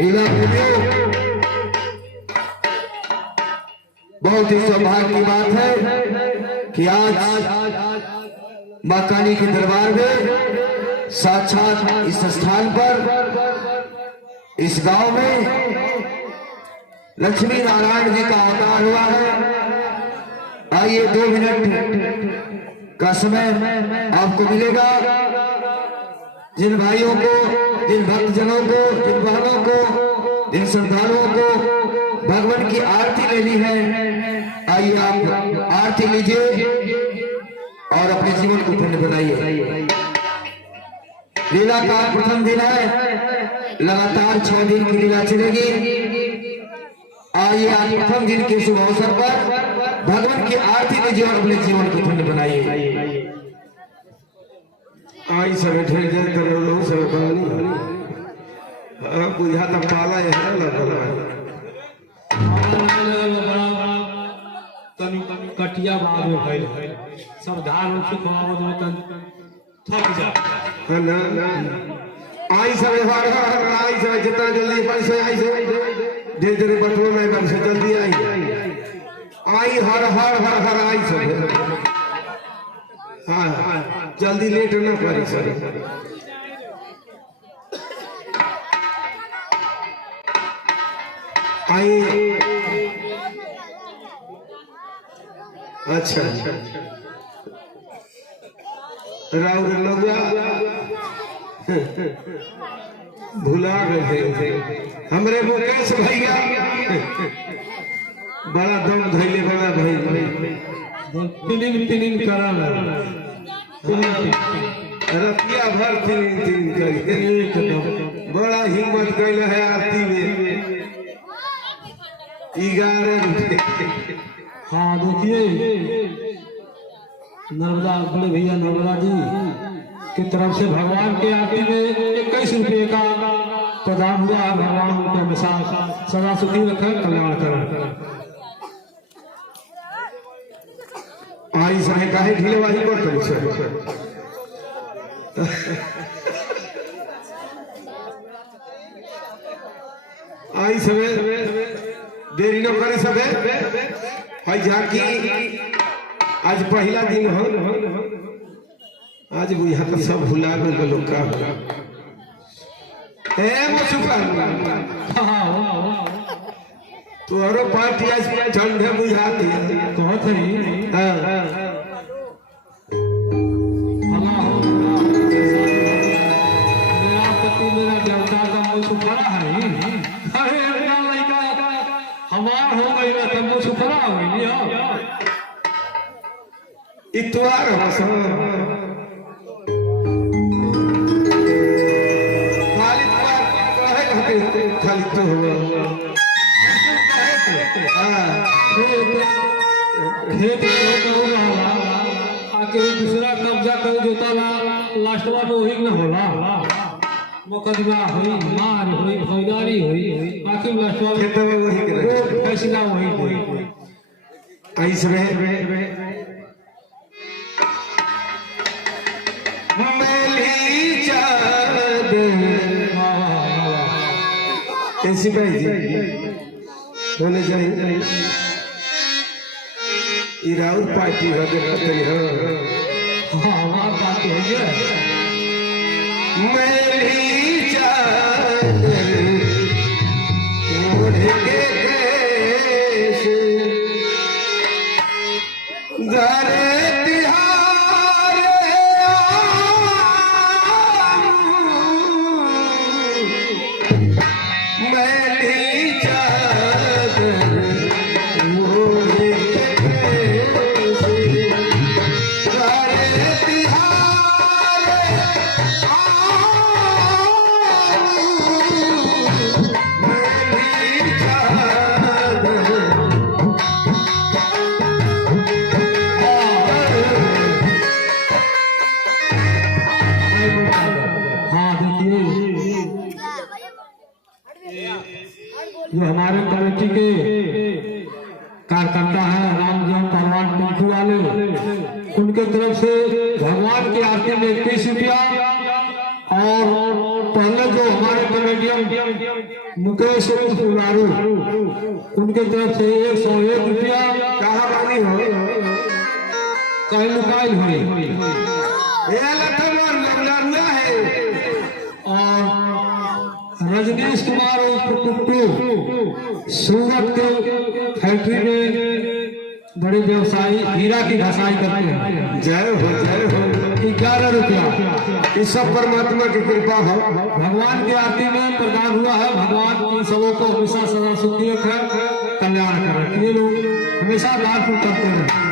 लीला प्रेमियों, बहुत ही सौभाग्य की बात है कि आज मां काली के दरबार में साक्षात इस स्थान पर इस गांव में लक्ष्मी नारायण जी का अवतार हुआ है। आइए 2 मिनट का समय आपको मिलेगा। जिन भाइयों को, जिन भक्तजनों को, जिन बहनों को, जिन श्रद्धालुओं को भगवान की आरती लेनी है, आइए आप आरती लीजिए और अपने जीवन को धन्य बनाइए। लीला का प्रथम दिन है, लगातार 6 दिन की लीला चलेगी। आइए आज प्रथम दिन के शुभ अवसर पर भगवान की आरती लीजिए और अपने जीवन को धन्य बनाइए। आई सब ठेर जे करो लो सब कहानी बुझा त पाला है लगल तनी कटिया बाद में भइल सब धान सुखाओ दो तन थक जा ना आई सब आई सब जितना जल्दी पैसे आई से धीरे धीरे बटलो में बन से जल्दी आई हर हर हर हर आई सब हाँ जल्दी लेट ना करी सर। आई अच्छा राउर लोग भुला गए हमरे मुकेश भैया बड़ा दम धैले बड़ा भाई तिलिंग करा रतिया भर तीन कर बड़ा हिम्मत कैल है आरती में 11 हाँ देखिए नर्मदा बड़े भैया नर्मदा जी की तरफ से भगवान के आरती में 21 रुपये का प्रदान हुआ। भगवान उनको हमेशा सदा सुखी रखे, कल्याण करें। आई समय काहे ढीलेवाही करते सर आई समय देरी न करे सबे भाई जाकी आज पहला दिन हो आज बुझा तो सब भुला गए लोग का ए मसुका तोरो पार्टी आज ठंडे बुझाती कहत है हां मेरा देवता का मुँह सुखरा है। अरे लड़का हमार हो गई ना तब मुँह सुखरा हो गई इतवार खाली तो हुआ खेत आके दूसरा कब्जा कर देता लास्टवा में वही न होला मुकदमा हुई, मार हुई, फौजदारी हुई, आखिर लास्टवा में वही करे फैसला वही आई समय मेली चाँद ऐसी भाई जी होने जाए इराउर पार्टी हो देखते हाँ बात है मेरी चादर ओढ़ के कैसे घर जो हमारे कमेटी के कार्यकर्ता है रामजन पहलवान टिंकू वाले, उनके तरफ से भगवान की आरती में 21 रुपया और पहले जो हमारे कमेटियन मुकेश पुलारू उनके तरफ से 101 रुपया कहाँ बानी हो कहीं लुकाई हुई ये लखनऊ लखनऊ है। और रजनीश कुमार उर्फ कुट्टू सूरत के फैक्ट्री में बड़े व्यवसायी हीरा की घसाई करते हैं। जय हो 11 रुपया इस सब परमात्मा की कृपा हो। भगवान की आरती में प्रदान हुआ है। भगवान की सबों को हमेशा सदा सुखी रखें, कल्याण करें। ये लोग हमेशा दान पुण्य करते हैं।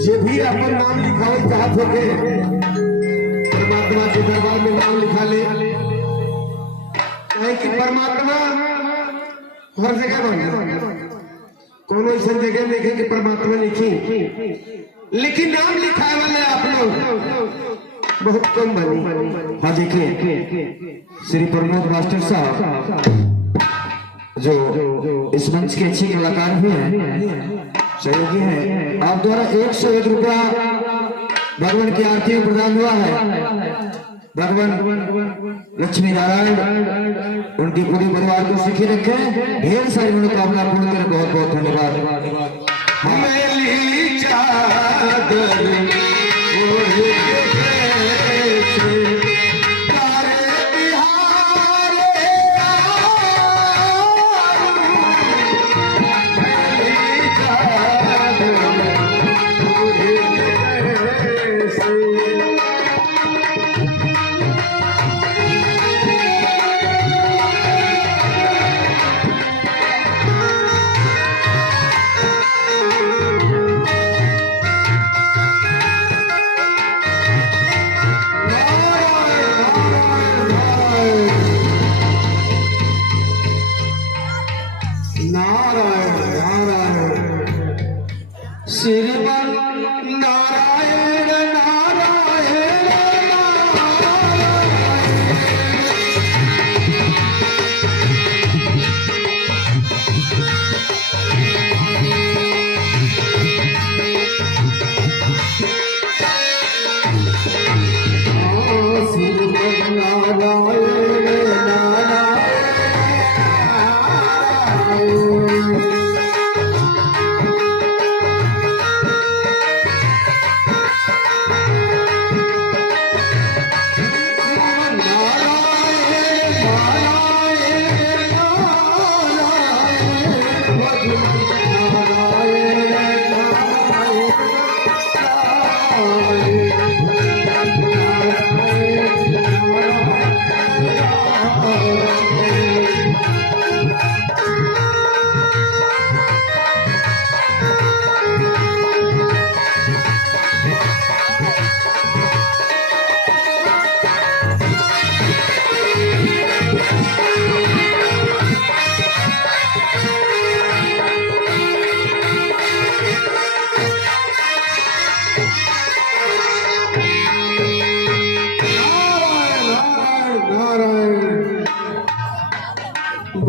ये भी अपन नाम लिखावल चाहत होके परमात्मा के दरबार में नाम लिखा ले। कि परमात्मा हर जगह बन कोनो ऐसा जगह देखे कि परमात्मा लिखी, लेकिन नाम लिखाए वाले आप लोग बहुत कम बनी। हाँ देखिए श्री प्रमोद मास्टर साहब जो इस मंच के अच्छे कलाकार भी हैं, सहयोगी हैं, आप द्वारा 101 रुपया भगवान की आरती में प्रदान हुआ है। भगवान लक्ष्मी नारायण उनके पूरे परिवार को सुखी रखे, ढेर सारी मनोकामना पूर्ण करें। बहुत बहुत धन्यवाद।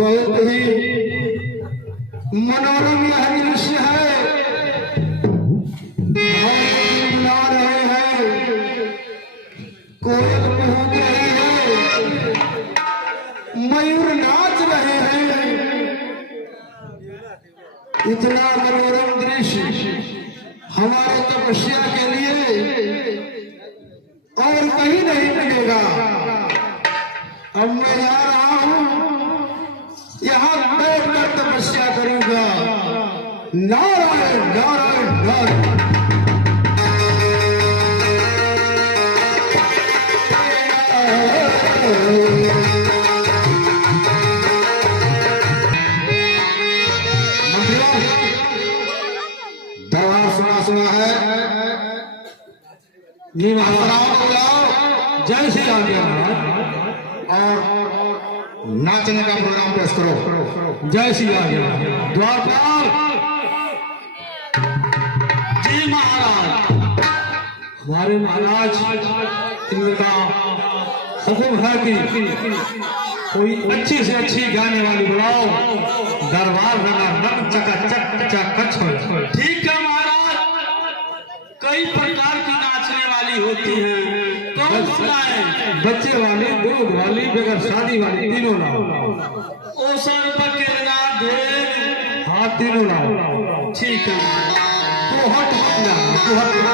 बहुत ही मनोरम यह दृश्य है। बुला रहे हैं, कोयल कूद रही है, मयूर नाच रहे हैं। इतना मनोरम दृश्य हमारे तपस्या के लिए और कहीं नहीं मिलेगा। अब मैं जा रहा हूं, यहां बैठकर तपस्या करूंगा। नारायण नारायण नारायण। दरबार सुना है जी महाराज, जय श्री राम जी महाराज। और नाचने का प्रोग्राम पेश करो। जय श्री राम जी महाराज। द्वारपाल जी महाराज, हमारे महाराज इनका हुक्म है कि कोई अच्छी से अच्छी गाने वाली बुलाओ, दरबार रंग चकाचक चकाचक हो। ठीक है महाराज, कई प्रकार की नाचने वाली होती है, कौन सुनाए? बच्चे वाली, दूध वाली, बगैर शादी वाली, तीनों लाओ। ओ सर पकेड़ना दे। हाँ तीनों लाओ। ठीक है। तो हट ना, तो हट ना।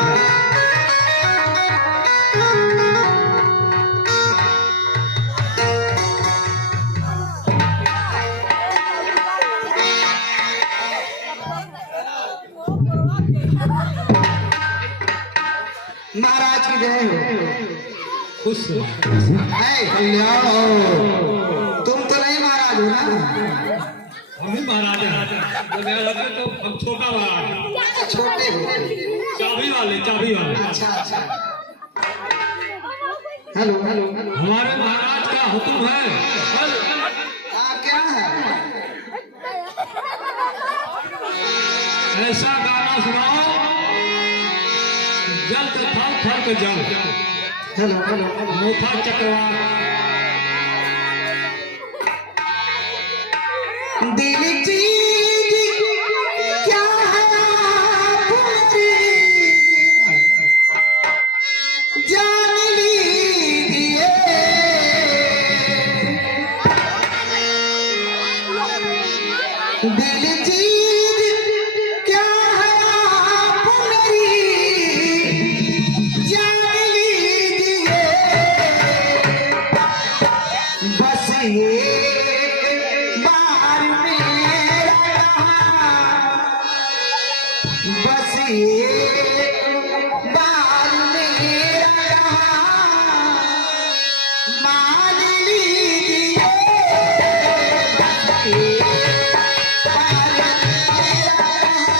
महाराज की जय हो। खुश हो। कल्याण हो। तुम तो नहीं महाराज हो ना? हम ही महाराज हैं। तो मेरा लगता है तो हम छोटा महाराज, छोटे हो। चाबी वाले, चाबी वाले। अच्छा अच्छा। Hello hello. हमारे महाराज का हुक्म है। क्या है? ऐसा गाना सुनाओ, जल के थल थल के जल। Hello hello. मोथा चक्रवात। दिल चीज क्या है आपकी, जान लीजिए। दिल चीज क्या है आप मेरी, जान लीजिए। बस ये बार मेरा कहा, बस ये बार मेरा कहा, मान लीजिए। बस ये बार मेरा कहा।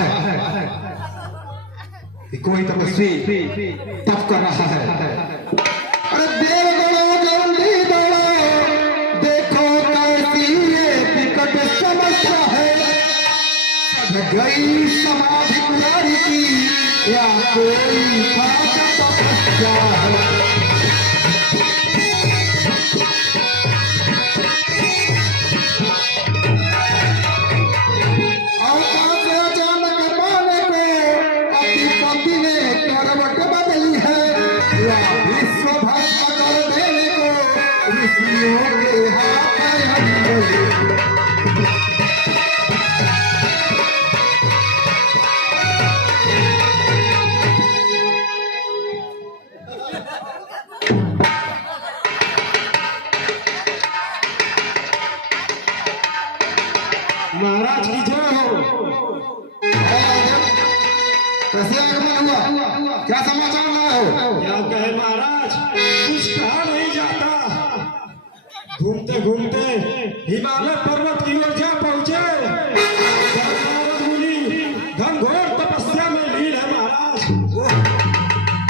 है कि कोई तपस्वी तप कर रहा है। अरे देवगणों जल्दी दौड़ो, देखो कैसी ये विकट समस्या है। गई समाधि पुरानी की या कोई खास तपस्या है। महाराज की जय हो। कैसे आगमन हुआ, क्या समाचार लाए हो? क्या कहे महाराज, कुछ कहा नहीं जाता। घूमते घूमते हिमालय पर्वत की ओर जा पहुंचे। नारद मुनि घनघोर तपस्या में लीन है महाराज।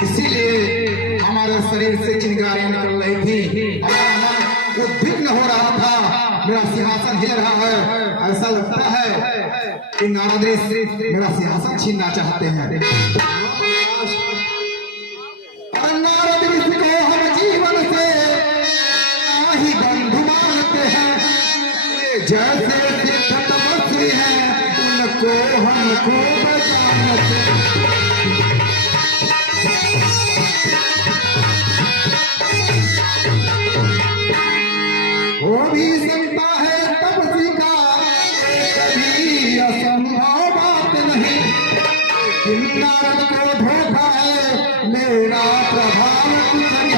इसीलिए हमारे शरीर से चिंगारियां निकल रही थी, हमारा मन उद्विग्न हो रहा था, मेरा सिंहासन हिल रहा है। ऐसा लगता है कि नारद ऋषि मेरा सिंहासन छीनना चाहते हैं। नारद ऋषि को हम जीवन से ही बंधु मानते हैं, जैसे सिद्ध तपस्वी हैं उनको हमको जानते हैं। हो भी सकता है तपस्वी का कभी असंभव बात नहीं, नारद को धोखा है मेरा प्रभाव कुछ नहीं।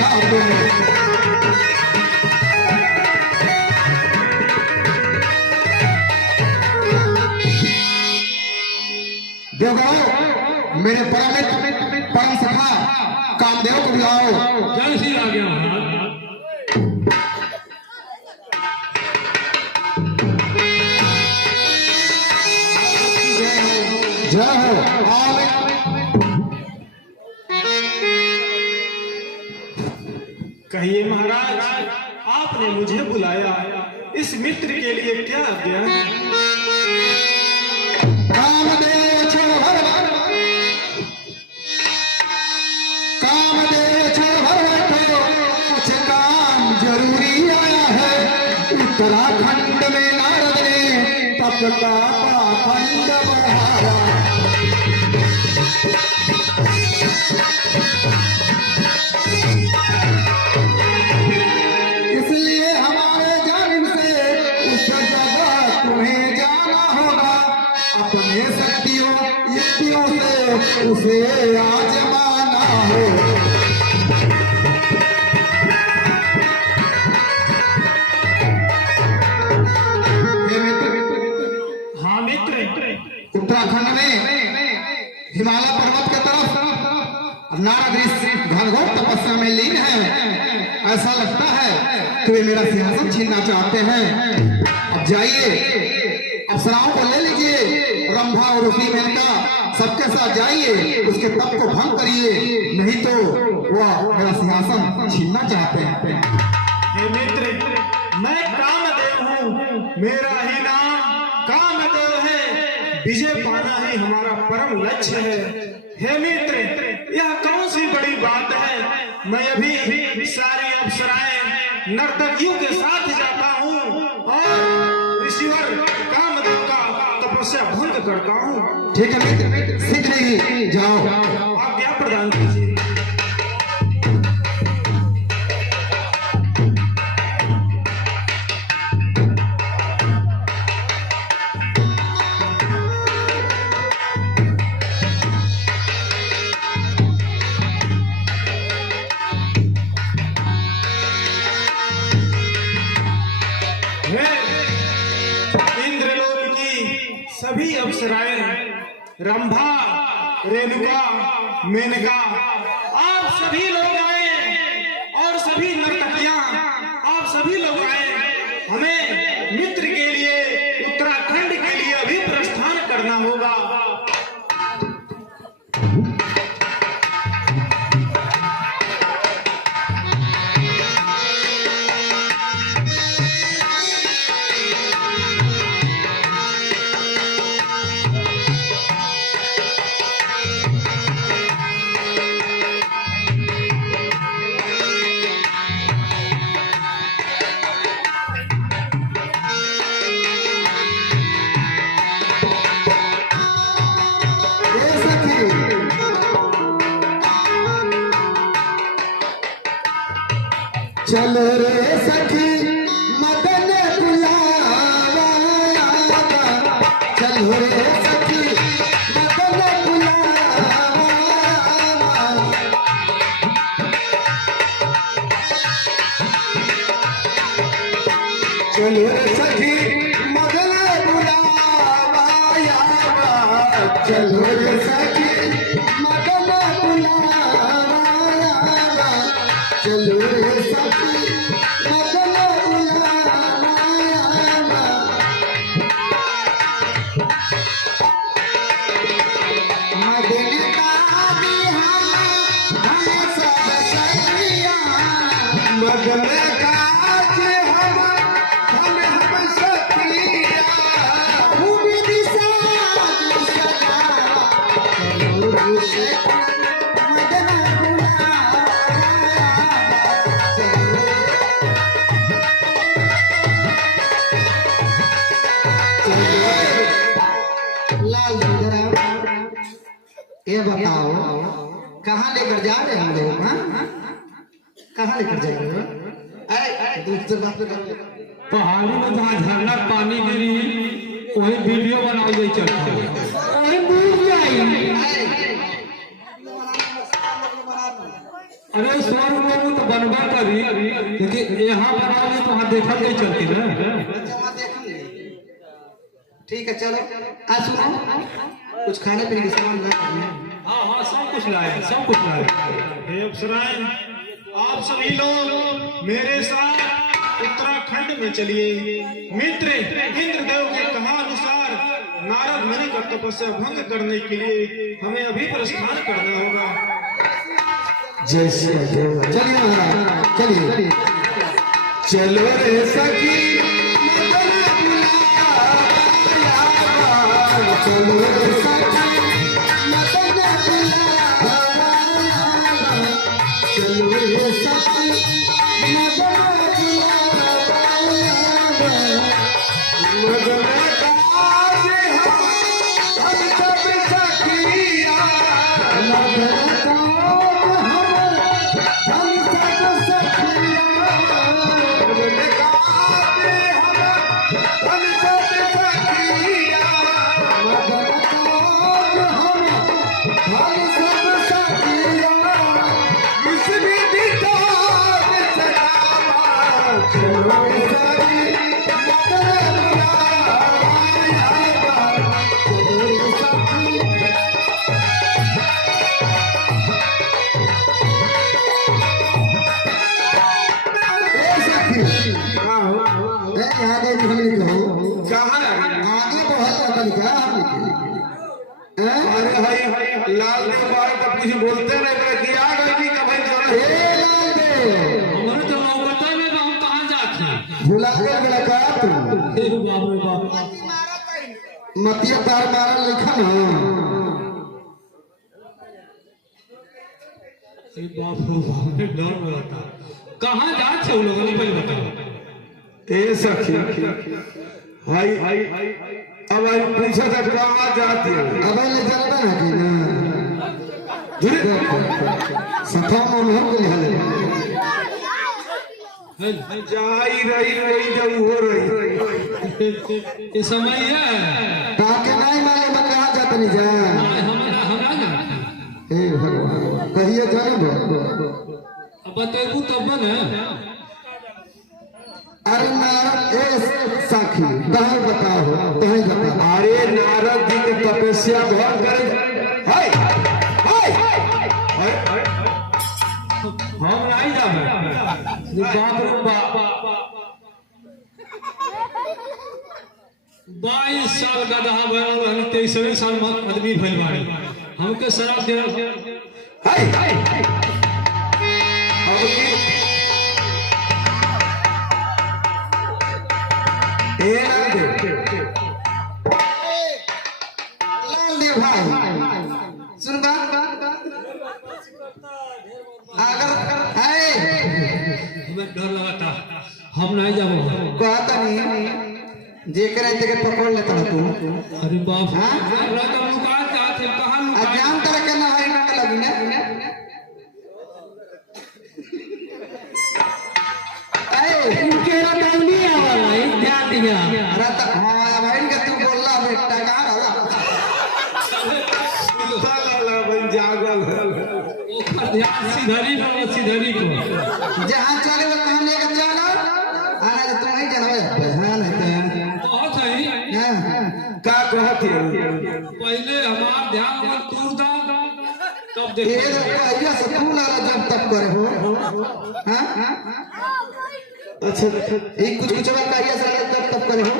देवगणों, मेरे परम सखा कामदेव को बुलाओ। जय श्री आ गया महाराज। जय हो। कहिए महाराज, आपने मुझे बुलाया, इस मित्र के लिए क्या आज्ञा है? कामदेव छोड़ बैठो, कुछ काम जरूरी आया है। उत्तराखंड में नारद ने तप का पाखंड बढ़ाया। इसलिए हमारे जानिब से उस जगह तुम्हें जाना होगा। अपने शक्तियों युक्तियों से उसे आजमाना हो। हाँ मित्र। उत्तराखंड में हिमालय पर्वत की तरफ नारद ऋषि घनघोर तपस्या में लीन है। ऐसा लगता है कि वे मेरा सिंहासन छीनना चाहते हैं। अब जाइए, अप्सराओं को ले लीजिए, रंभा और ऋषि मेनका सबके साथ जाइए, उसके तप को भंग करिए, नहीं तो वह मेरा सिंहासन छीनना चाहते हैं। हे मित्र, मैं कामदेव हूँ, मेरा ही नाम कामदेव है। विजय पाना ही हमारा परम लक्ष्य है। हे मित्र, यह कौन सी बड़ी बात है? मैं अभी सारी अप्सराएं नर्तकियों के साथ जाता हूँ और ऋषिवर कामदेव का तपस्या भंग करता हूँ। ठीक है मित्र, सीख लेगी, जाओ। आज्ञा प्रदान कीजिए। इंद्रलोक की सभी अप्सराएं, रंभा, रेणुका, मेनका, आप सभी लोग आए और सभी नर्तकियां, आप सभी लोग आए। हमें मित्र के लिए उत्तराखंड के लिए अभी प्रस्थान करना होगा। चलो रे सखी मदन बुलावा, चलो रे सखी मदन बुलावा, चलो रे सखी मदन बुलावा, चलो रे सखी मदन बुलावा, चलो रे सखी मदन बुलावा, मदन का हम सब सैया, मदन का हम सखिया, भूमि दिशा सदा, चलो रे सखी मदन बुलावा, लाल जरा ये बताओ कहाँ लेकर जा रहे हम लोग? हाँ कहाँ लेकर जाएंगे? दूसरे बात पे पहाड़ी में जहाँ झरना पानी गिरी वही वीडियो बनाई गई चलती है, वही डूब जाई। अरे स्वर्ग में तो बनवा करी, लेकिन यहाँ बना ली तो वहाँ देखा गई चलती ना। ठीक है चलो आज सुनो कुछ खाने पीने के सामान ला। हाँ हाँ सब कुछ लाए, सब कुछ लाए। हे अप्सराएं, आप सभी लोग मेरे साथ उत्तराखंड में चलिए। मित्र इंद्रदेव के कहा अनुसार नारद मुनि का तपस्या भंग करने के लिए हमें अभी प्रस्थान करना होगा। जय श्री देव। चलिए महाराज चलिए, चलो रे सखी मदन बुलावा, चलो रे सखी मदन बुलावा, चलो रे सखी मदन बुलावा, मदन काज हम सब सखिया, मदन अरे भाई लाल देव बार तब कुछ बोलते नहीं तो कि आ गई थी कभी जाना हे लाल देव हमारे तो नौबता में हम कहाँ जाते भुला गए मेरा का तू हे बाप रे बाप। मतिया तार मारा लिखा ना हे बाप रे बाप, मुझे डर लगता। कहाँ जाते हो लोग पहले बताओ। ए सखी भाई अब आई पूछा था कहाँ जाती है? अब ले चलबे ना कि ना सफा में हम के ले जा ही रही जब हो रही ये समय है ताके नहीं माले में कहाँ जाते नहीं जा हमारा ना हे भगवान कहिए जानब अब बताइबू तब ना। अरे नारद ए साखी कहाँ बताओ कहीं बता। अरे नारद जी ने तपस्या बहुत करे हाय हाय हम नहीं जाबे। बाप रे बाप, 22 साल गधा भरल, 23वें साल में आदमी भइल बाड़ी। हमके शराब दे हाय लाल देव भाई सुन बात अगर है हमें डर लगता, हम नहीं जाबो। कहता नहीं जेकर आते के पकड़ लेता तू। अरे बाप रे, हाँ? रात हम लुका जाते कहां लुका। अजान तरह के नहाई ना लगी ना दिया। अरे तो हाँ भाई के तू बोलला बेटा का रहा लाला बन जागल ओकर ध्यान सीधरी को जहाँ चले वो कहाँ लेकर चलो आना तो तुम ही जानवे हाँ नहीं तो सही। हाँ का कहत है पहले हमार ध्यान पर तूर दा तब ये देखो। तो कहिया से तू लाला जब तक करे हो हाँ अच्छा ये कुछ बात कहिया से लाला जब तक करे हो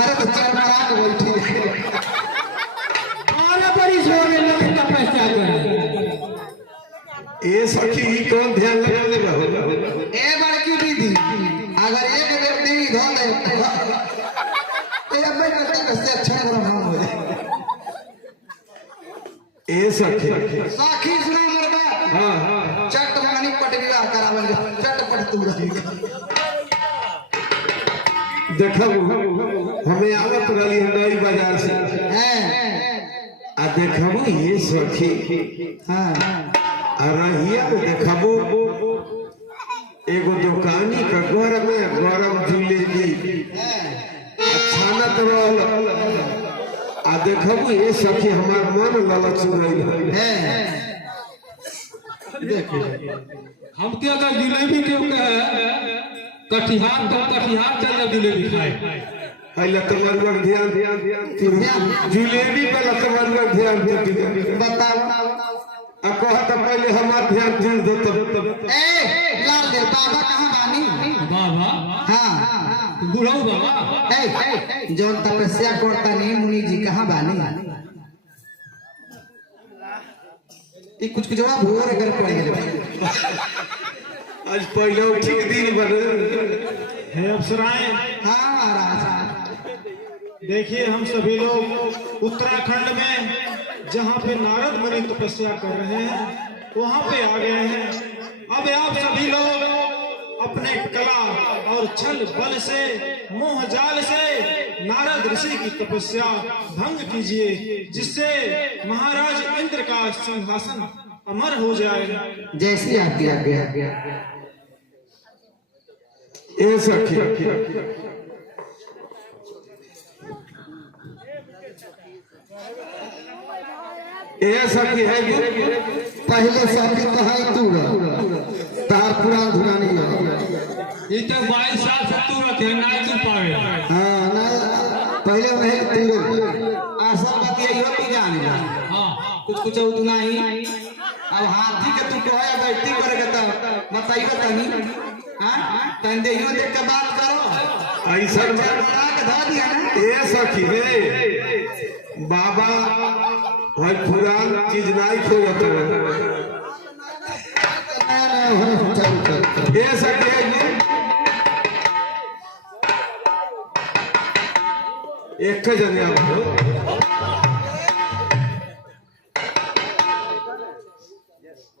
अरे बच्चा मरा के बैठी अरे बड़ी सोने लगे तपस्या कर। ये सखी ई कौन ध्यान लगाने रहो ए बड़की दीदी अगर एक व्यक्ति भी धो ले तो अब मैं करते कैसे अच्छा बड़ा नाम हो जाए ए सखी साखी सुना मरबा हाँ हाँ चट मनी पट विवाह करावन चट पट तू रही देखब हमें आवत रही नई बाजार से हैं आ देखब ये सखी हां आ रहिया में देखबो एगो दुकानी का घर में गरम जिलेबी छानत रहल आ देखबो ये सखी हमार मन ललच रही हैं हम क्या अगर जिलेबी क्यों कहे कटिहार तो कटिहार चल जिलेबी खाए। पहले तुम्हारे ध्यान जिलेबी पे तुम्हारे ध्यान बताओ अब कहा तो पहले हमार ध्यान दिल दो तब ए लाल देव बाबा कहां बानी बाबा हां बुढ़ऊ बाबा ए जोन तपस्या करता नहीं मुनि जी कहां बानी ये कुछ जवाब हो रे कर पड़ेगा आज पहले ठीक दिन बने हे अप्सराएं, हां महाराज देखिए हम सभी लोग उत्तराखंड में जहाँ पे नारद मुनि तपस्या कर रहे हैं वहाँ पे आ गए हैं। अब आप सभी लोग अपने कला और छल बल से मोह जाल से नारद ऋषि की तपस्या भंग कीजिए जिससे महाराज इंद्र का सिंहासन अमर हो जाए। जैसी आपकी आज्ञा ए सखी ए सखी है पहले साथी कहाई तू तार पुरान धुरानी है ये तो 22 साल से तू रखे ना तू पावे। हां ना पहले वही तू आशा बात ये हो कि जाने हां कुछ तू नहीं अब हाथी के तू कहे बैठी करेगा तो बताइयो तनी हां तन दे यो देख के बात करो ऐसा के धा दिया ना ए सखी रे बाबा भाई पुरान चीज नहीं खोजत ए सखी एक जने आप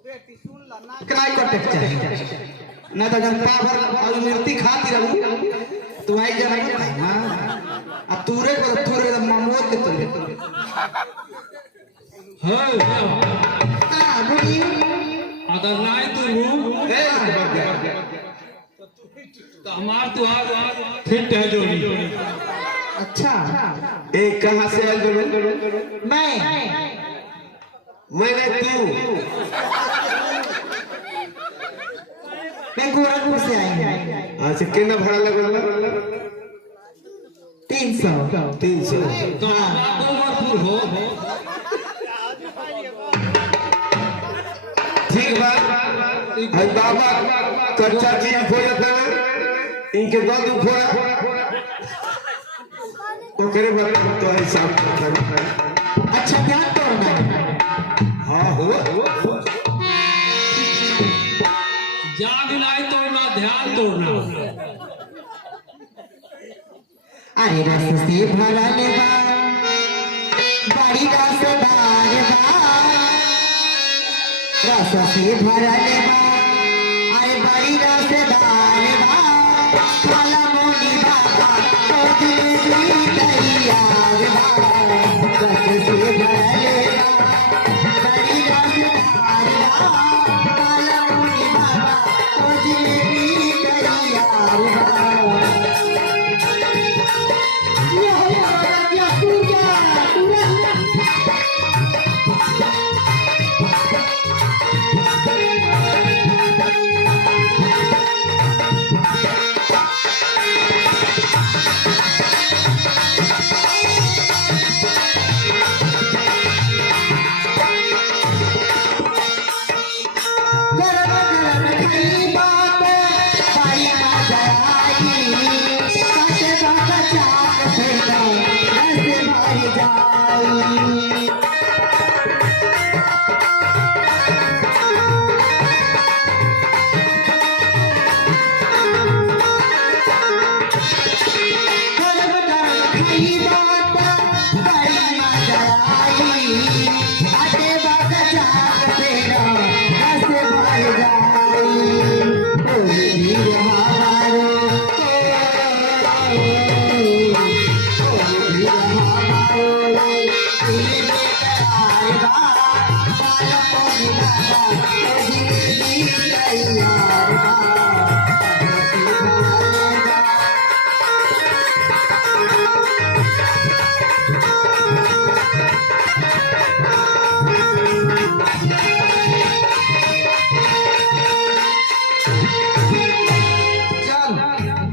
किराए को टेक चाहिए ना तो जनता भर और मूर्ति खाती रहू तू आई जरा ना अब तूरे को थोड़े मामोर के तुम है हां गुडी अगर नहीं तू ए तो हमार तो आज फिट है जो नहीं। अच्छा ए कहां से आयल बनो मैंने तू मैं गोरखपुर से आई हूं अच्छा कितना भाड़ा लगल 300 तो गोरखपुर हो ठीक बात है बाबा कच्चा चीज खोजत है इनके दो खोड़ा तो करे बड़ा तो हिसाब अच्छा क्या तोड़ना है हाँ हो जान नहीं तोड़ना ध्यान तोड़ना। अरे रस से भरा लेवा बड़ी रसदार रस से भरा लेवा अरे बड़ी रसदार खाला मोनी बाबा तो दिल तैयार रस से भरा लेवा बड़ी रसदार खाला मोनी बाबा तो दिल तैयार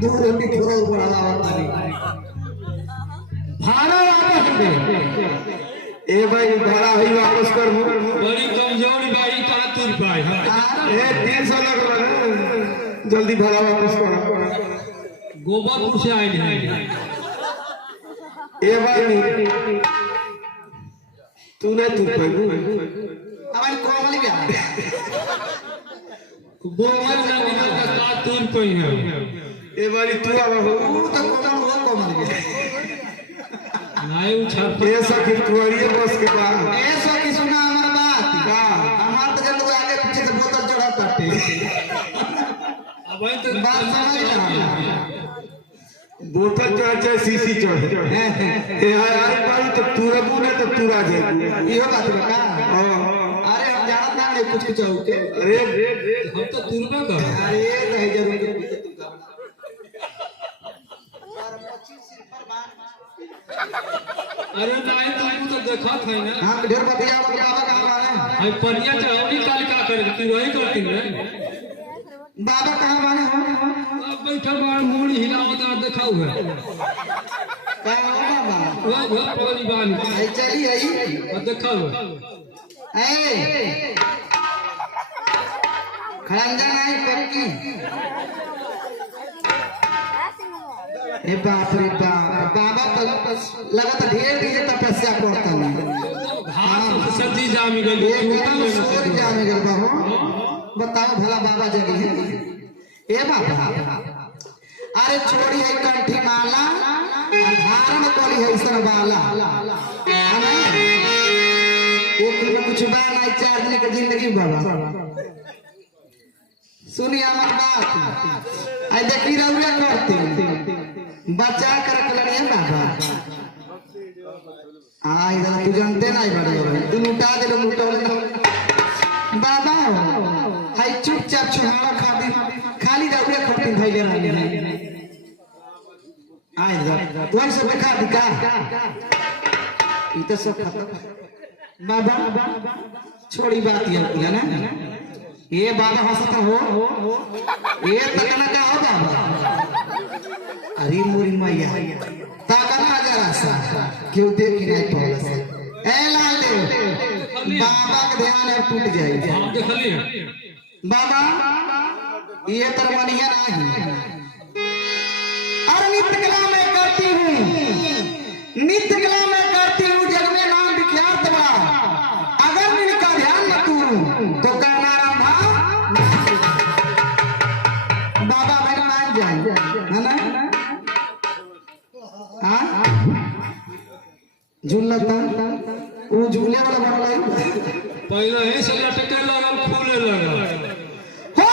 दो रोटी थोड़ा ऊपर आला होता नहीं भाड़ा वापस दे ए भाई भाड़ा ही वापस कर बड़ी कमजोर भाई का तुर पाए ए 300 लग रहा है जल्दी भाड़ा वापस कर गोबरपुर से आए हैं ए भाई तूने तू पहलू हमारी कोमली क्या गोबर ना बिना का तुर पाए हैं ए भाई तू आवा हो तू तो कोमली क्या नाय उछाप ऐसा कि तुअरिए बस के बाद ऐसा की सुना हमारा बात का हमार तो जब आगे पीछे से बोतल चढ़ा करते अब तो बात समझ ना बोतल चढ़ चाहे सीसी चढ़ ए यार भाई तो तुरबू ने तो तुरा जाए ये बात बता अरे हम जानत ना है कुछ कुछ हो के अरे हम तो तुरबा का अरे नहीं जरूर तू का अरे नाय तुम तो देखा था ना हां ढेर बतिया बाबा कहां बाने भाई परिया चावली काल का कर तू वही करती है बाबा कहां बाने हो अब बैठा बार मुड़ी हिलावत और दिखाऊ है कहां हो बाबा वो पगली बान आई चली आई और दिखाऊ ए खरंजा नहीं पक्की ए बाप रे बाप बाबा तो लगता ढेर ढेर तपस्या करता है घास सब्जी जामी गई एकदम सोच जाने गल बाबू बताओ भला बाबा जगी है ए बाबा अरे छोड़ी है कंठी माला धारण कोली है सन बाला है ना एक में कुछ बा नहीं 4 दिन की जिंदगी बाबा सुनिए हमारी बात आई देखी रउरा करती बचा कर कलड़िया बाबा इधर तू जानते नहीं बड़े तू लुटा दे बाबा हाय चुपचाप छुहावा खाती खाली रउरा खपती भाई ले रही इधर तू सब खा दी का ई तो सब खत्म बाबा छोड़ी बात ये ना ये बाबा हंसता हो ये तकना का हो बाबा अरे मोरी मैया ताकना जरा सा क्यों देखी नहीं पड़ला से ए लाल देव बाबा का ध्यान है टूट जाएगा आप देख लिए बाबा ये तरमनिया नहीं और नित्य कला मैं करती हूँ नित्य कला मैं करती हूँ जग में नाम विख्यात बा अगर मैं इनका ध्यान न करूं तो कहना रामा बाबा मेरा मान जाए है ना हाँ झूलता वो झूले वाला बनला है पहले ही से लटके लगा फूले लगा हो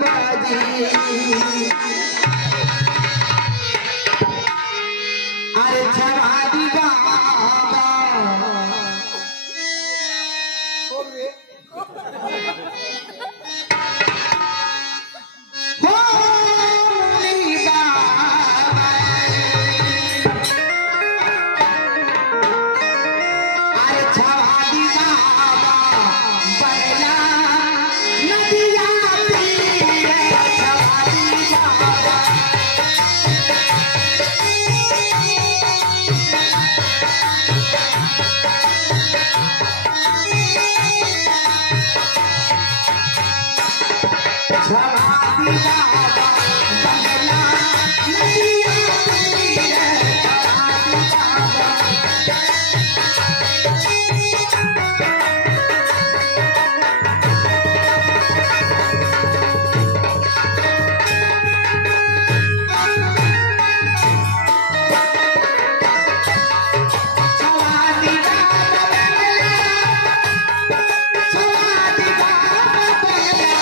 बाबाजी अरे छवादी बाबा हो मुनि बाबा अरे छवादी बाबा बरला नदिया तीरे छवादी बाबा छवादी बाबा बरला नदिया तीरे छवादी बाबा छवादी बाबा बरला छवादी बाबा बरला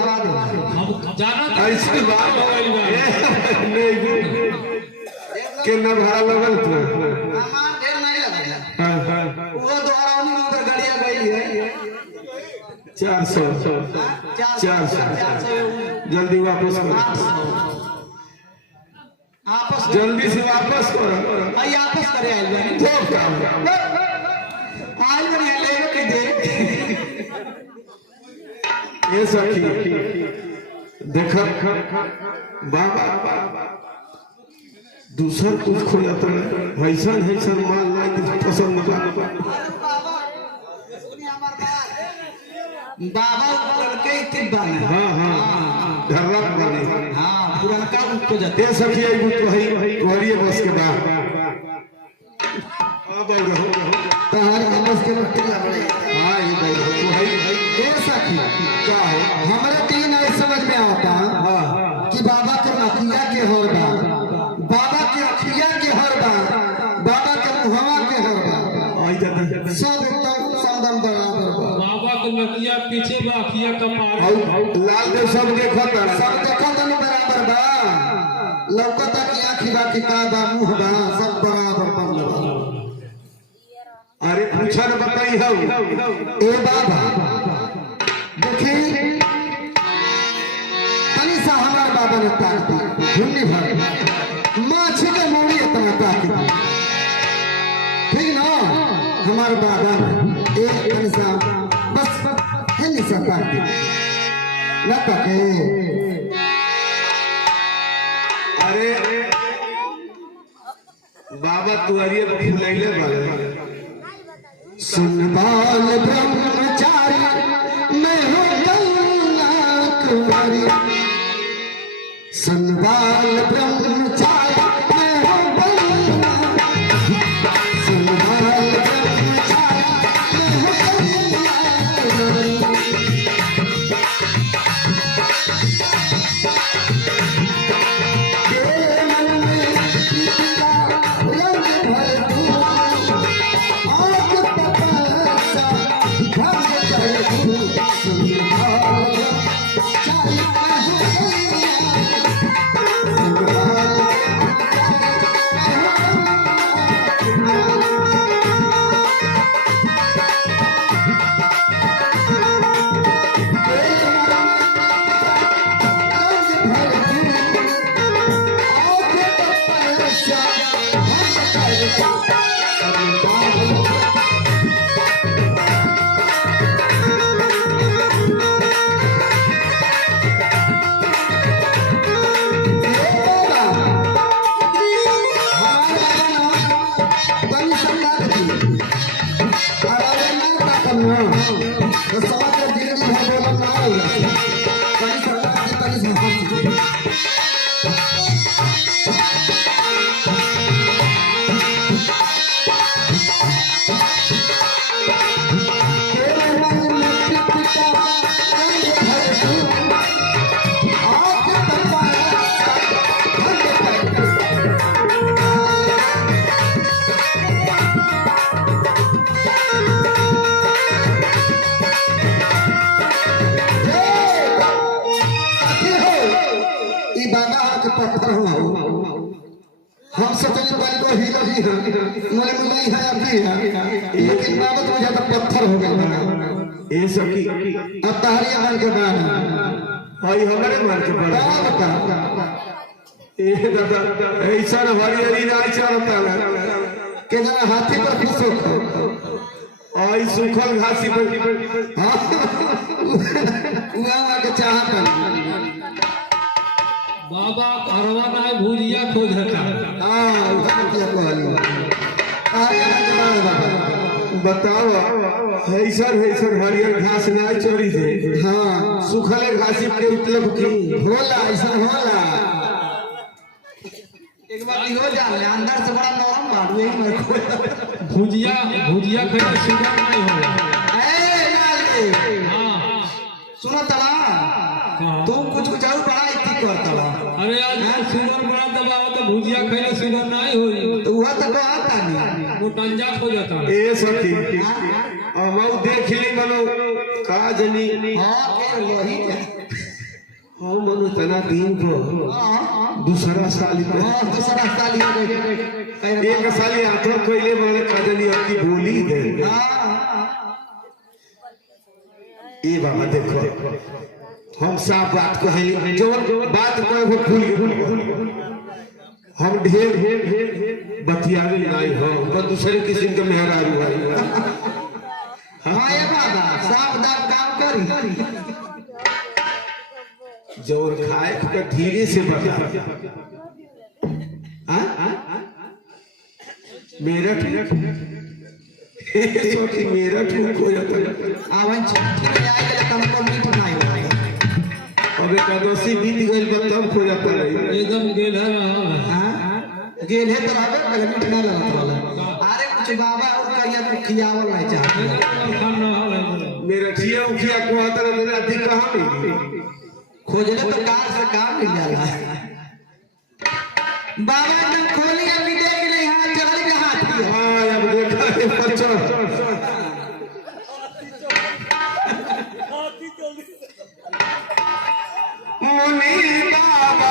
बढ़ा दो। हम जाना था ऐसी बात नहीं के न भाड़ा लगल तो हमार ढेर नहीं लगेगा वो दोबारा उन्हीं उधर गाड़ियां गई है 400 जल्दी वापस करो, आपस जल्दी से वापस करो। भाई आपस करे आइल बानी तो क्या आइल बानी लेवे के दे ये सखी देखा बाबा दूसर कुछ खो जाता है ऐसा माल नहीं पसंद बा बाबा लड़के इतने बानी हाँ धर्रा बानी हाँ पुरनका उनको जाते ये सखी आई बुत वही वही बस के बाद अब तहार आपस के मट्टी लग रही हाँ ये वही ये सखी क्या है हमारे तीन ऐसे समझ में आता हाँ कि बाबा के नखिया के हर बाबा के अखिया के हर बाबा के मुहवा के हर सब एकदम सादम बराबर बाबा के नकिया पीछे बा अखिया कपार और लाल देव सब देखो तारा सब देखो तनी बराबर बा लौकता की आँखी बा की का बा मुंह बा सब बराबर बनल बा। अरे पूछा न बताई हम ए बाबा देखी तनी सा हमार बाबा ने ताकती झुन्नी भर माछी के मूड़ी इतना ताकती ठीक ना हमारे बाबा ने एक तनी सा बस हेली सा ताकती न ताके अरे बाबा तुअरिए फुलैले वाले सुन बाल ब्रह्मचारी मैं हूँ कन्याकुमारी सुन बाल ब्रह्मचारी मैं हूँ कन्याकुमारी सुन बाल ब्रह्मचारी मैं हूँ तेरे मन में रंग भर दूँ पत्थर हो हम सोचने वाले को हीरा ही है मोले मुलाई है अभी है लेकिन बाबत हो जाता पत्थर हो गया ये सखी अब तहरी आन के बाद भाई हमारे मार के पड़ा बता ए दादा ऐसा न हरी राय चलता के जना हाथी पर भी सुख आई सुखल घासी पर हां उगा के चाहत बाबा करवा ना भुजिया खोजता हां क्या कहली बताओ ऐसा हरियर घास ना चोरी से हां सुखले घासी के मतलब की होला ऐसा होला एक बार हो जाले अंदर से बड़ा नरम बाड़ू यही मेरे को भुजिया खाए शुगर नहीं होला ए यार हां सुनो तला तू कुछ और बड़ा इतनी करता अरे आज शुगर बड़ा दबाव तो भुजिया खाए शुगर नहीं होई तो वह तो आता नहीं मोटंजा खो जाता ए सखी अमौ देख ली मनो का जनी हां के लोही हाँ मनु तना दिन को दूसरा साल दूसरा साल एक साल आठों कोयले वाले कजली आपकी बोली दे ये बाबा देखो हम साफ बात को है जो बात को वो भूल हम ढेर बतियावे नहीं हो पर दूसरे किसी के मेहरारू है हाँ ये बाबा साफ दाब काम करी जोर खाए का धीरे से बता मेरा छोटी मेरा ठुक हो जाता है आवन छठी में आए के तुमको मीठ नहीं होगा अबे कदोसी बीत गई तब हो जाता है एकदम गेल है। हां गेल है तो आवे पहले मीठ ना लगत वाला अरे कुछ बाबा और कहिया तो खियावल नहीं चाहते मेरा ठिया उखिया को आता है मेरा अधिक कहां मिली खोजले तो कार से काम मिल जाला बाबा एकदम खोलिया भी देख ले हां चढ़ल के हाथ दिया हां अब देखा है बच्चा मुनि बाबा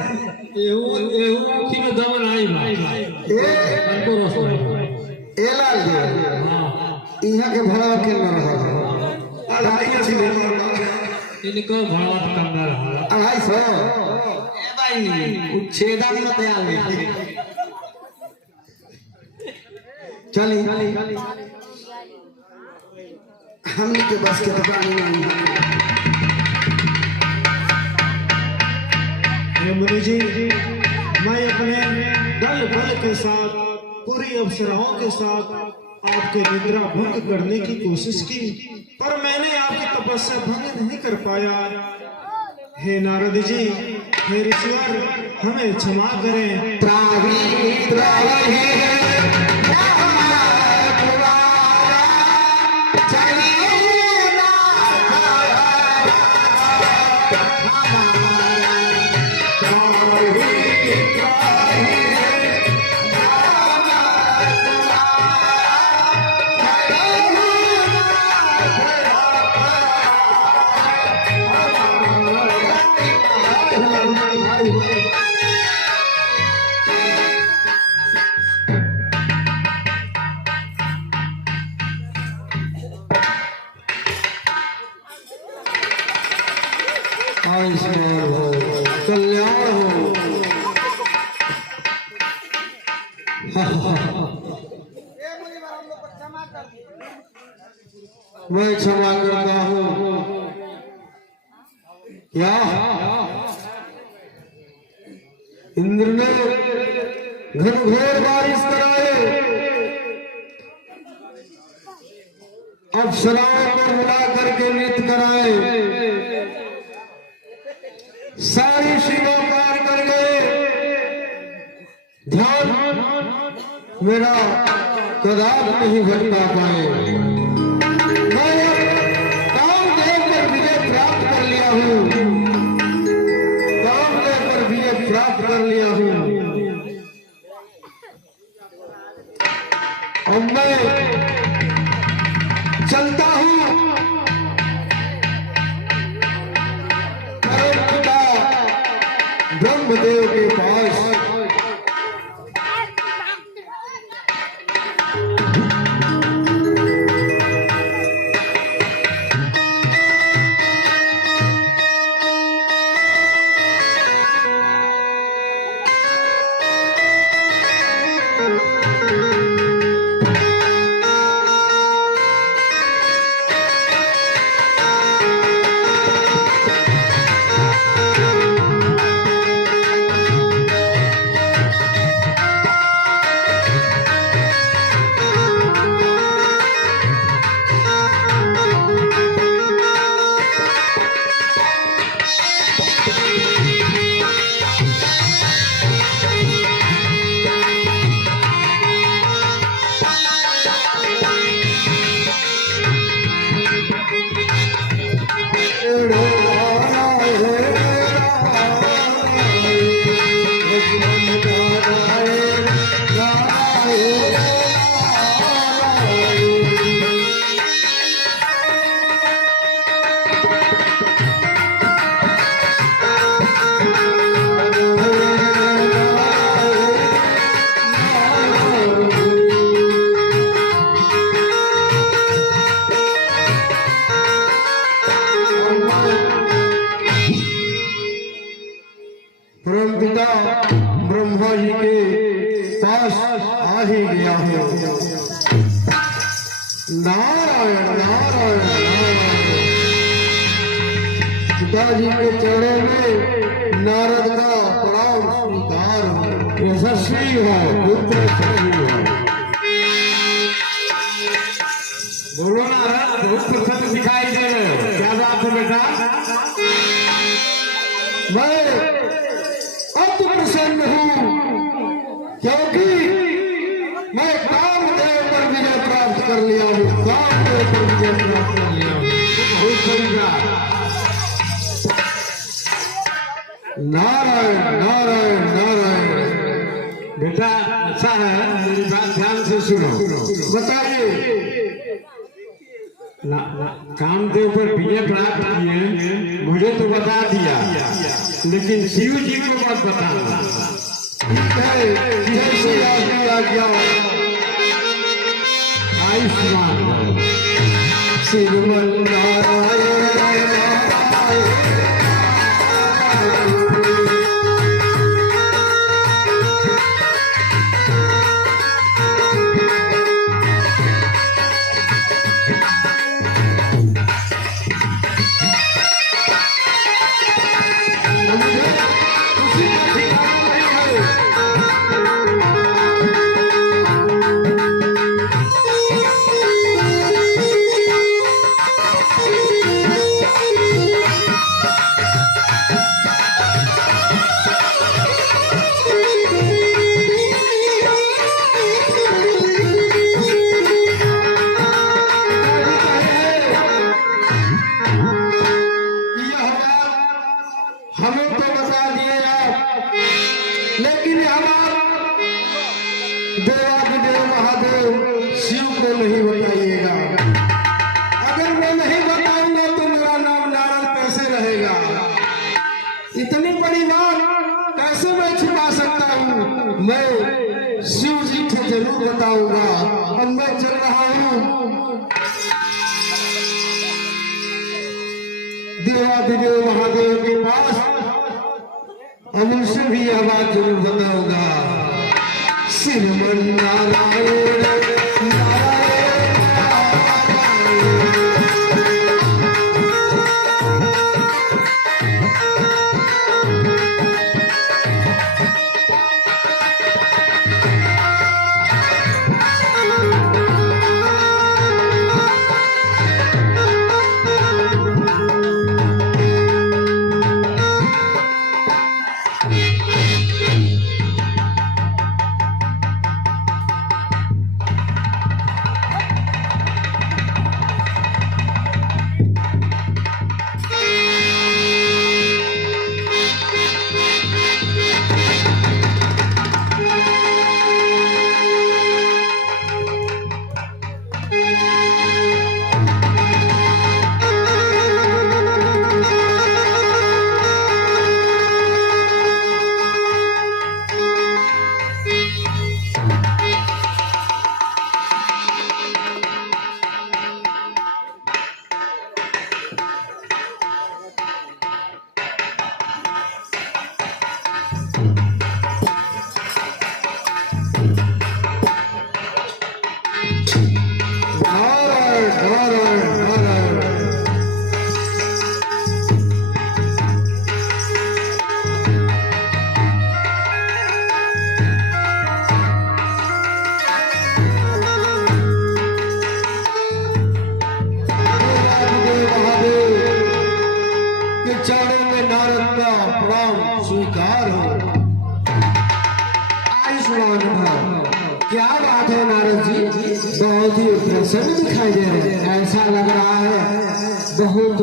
एहू में दम नहीं भाई हमको रोसो ए लाल जी इहां के भड़ा के न रहा अढ़ाई से इनको भाड़ा कम ना रहा 250 ए भाई छेदा में मत आवे चली हमने के बस के तो नहीं मुनि जी मैं अपने दल बल के साथ पूरी अप्सराओं के साथ आपके निद्रा भंग करने की कोशिश की पर मैंने आपकी तपस्या भंग नहीं कर पाया। हे नारद जी, हे ऋषिवर, हमें क्षमा करें। कल्याण हो मैं क्षमा करता हूँ। क्या इंद्र ने घनघोर बारिश कराए, अप्सराओं को बुला करके नृत्य कराए, सारी सीमा पार कर गए। ध्यान मेरा कदापि नहीं भटका पाए। मैं कामदेव पर विजय प्राप्त कर लिया हूँ, कामदेव पर विजय प्राप्त कर लिया हूँ। अब मैं चलता हूँ परम पिता ब्रह्मदेव के पास। परमपिता ब्रह्मा जी के पास आ ही गया हूँ। नारायण नारायण नारायण। पिताजी के चरणों में नारद का प्रणाम स्वीकार हो। यशस्वी है, पुत्र यशस्वी है। बोलो नारद, बहुत प्रसन्न दिखाई दे रहे हो, क्या बात है बेटा? मैं अति प्रसन्न हूँ क्योंकि मैं कामदेव पर विजय प्राप्त कर लिया हूँ, कामदेव पर विजय प्राप्त कर लिया हूँ। बहुत बड़ी बात। नारायण नारायण नारायण। बेटा अच्छा है, मेरी बात ध्यान से सुनो। बताइए, कामदेव पर विजय प्राप्त किए, मुझे तो बता दिया, लेकिन शिव जी को मत बताना। ठीक है, जैसे आज्ञा आयुष्मान श्रीमन नारायण नारायण। हमें तो बता दिए आप, लेकिन हमारा देवादिदेव महादेव शिव को नहीं बताइएगा। अगर मैं नहीं बताऊंगा तो मेरा नाम नारद कैसे रहेगा? इतनी बड़ी बात कैसे मैं छुपा सकता हूँ? मैं शिव जी को जरूर बताऊंगा। अब मैं चल रहा हूँ देवादिदेव महादेव के पास, अब उनसे भी यह बात जरूर बताऊंगा। श्रीमन नारायण नारायण। प्रसन्न दिखाई दे रहे हैं। ऐसा लग रहा है बहुत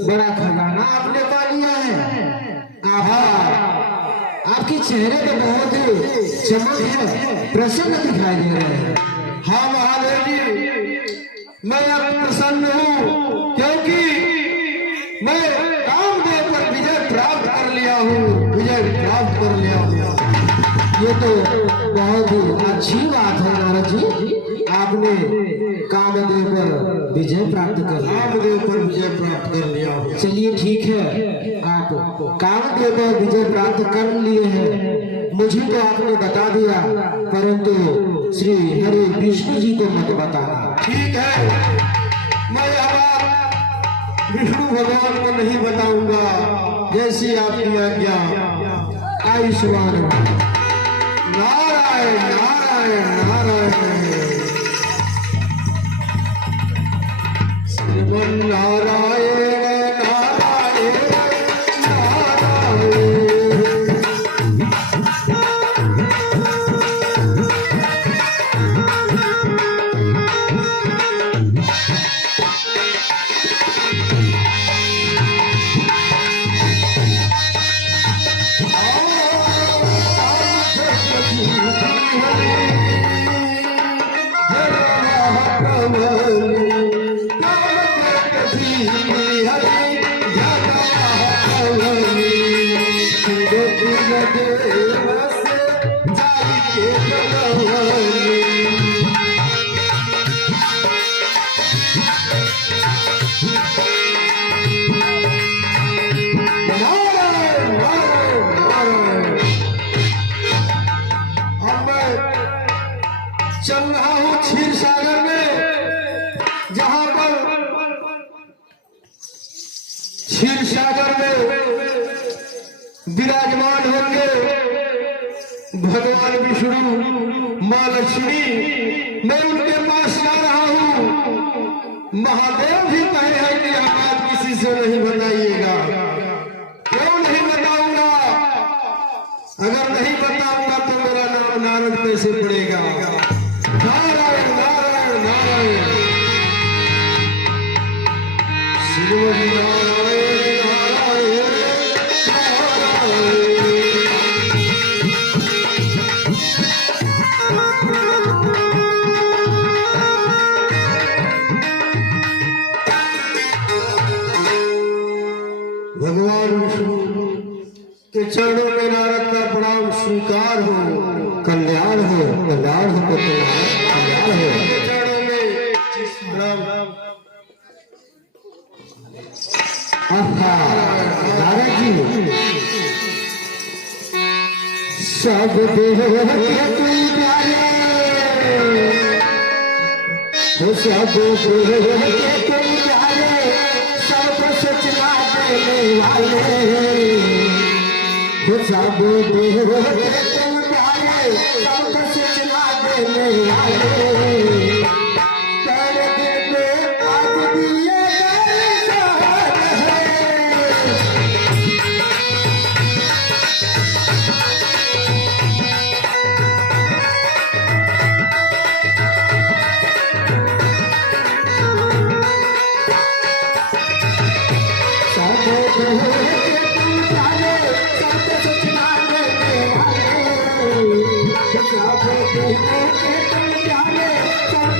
बड़ा खजाना आपने पा लिया है। आपके चेहरे पे बहुत ही चमक है, प्रसन्न दिखाई दे रहे हैं। हाँ महादेव जी, मैं अब प्रसन्न हूँ क्योंकि मैं कामदेव पर विजय प्राप्त कर लिया हूँ, विजय प्राप्त कर लिया हूँ। ये तो बहुत ही अच्छी बात है नारद जी, आपने कामदेव पर विजय प्राप्त कर लिया। कामदेव पर विजय प्राप्त कर लिया हूँ। चलिए ठीक है, आप कामदेव पर विजय प्राप्त कर लिए हैं, मुझे तो आपने बता दिया, परंतु श्री हरि विष्णु जी को मत बताना। ठीक है, मैं अब विष्णु भगवान को नहीं बताऊंगा, जैसी आपकी आज्ञा। आयुष्मान नारायण नारायण नारायण श्रीमन नारायण नारायण नारायण। चल रहा हूँ क्षीर सागर में, जहां पर क्षीर सागर में विराजमान होंगे भगवान विष्णु, मां लक्ष्मी। मैं उनके पास जा रहा हूँ। महादेव भी कहे हैं कि यह बात किसी से नहीं बताइएगा। क्यों नहीं बताऊंगा? अगर नहीं बताऊंगा तो मेरा नाम नारद कैसे पड़ेगा? नारायण नारायण नारायण श्रीमन नारायण नारायण नारायण। भगवान विष्णु के चरणों में नारद का प्रणाम स्वीकार हो। कल्याण हो, कल्याण हो, कल्याण हो। चरणों में प्रणाम। नारद जी, सब देह के तुम प्यारे, सब देह के तुम प्यारे, सब सचना देने वाले, सब देह के तुम प्यारे, सब सचना देने वाले। सब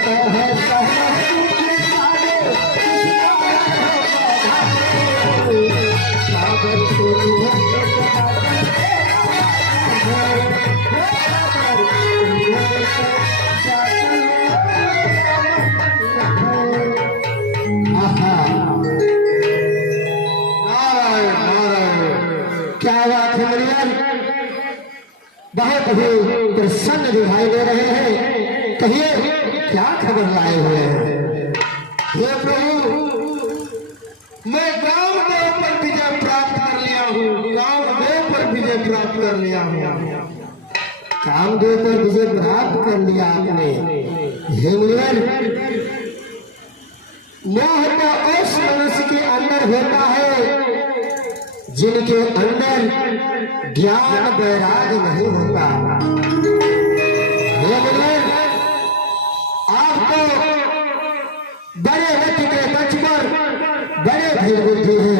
करता है क्या बात है मुनिवर, बहुत ही प्रसन्न दिखाई दे रहे हैं। कहिए क्या खबर लाए हुए हैं? हे प्रभु, मैं कामदेव पर विजय प्राप्त कर लिया हूँ, कामदेव पर विजय प्राप्त कर लिया हूँ। कामदेव पर विजय प्राप्त कर लिया आपने। हे मुनिवर, मोह तो उस मनुष्य के अंदर होता है जिनके अंदर ज्ञान वैराग नहीं होता। हे मुनिवर, आपको बड़े व्यक्ति के पक्ष पर बड़े धीर बुद्धि है,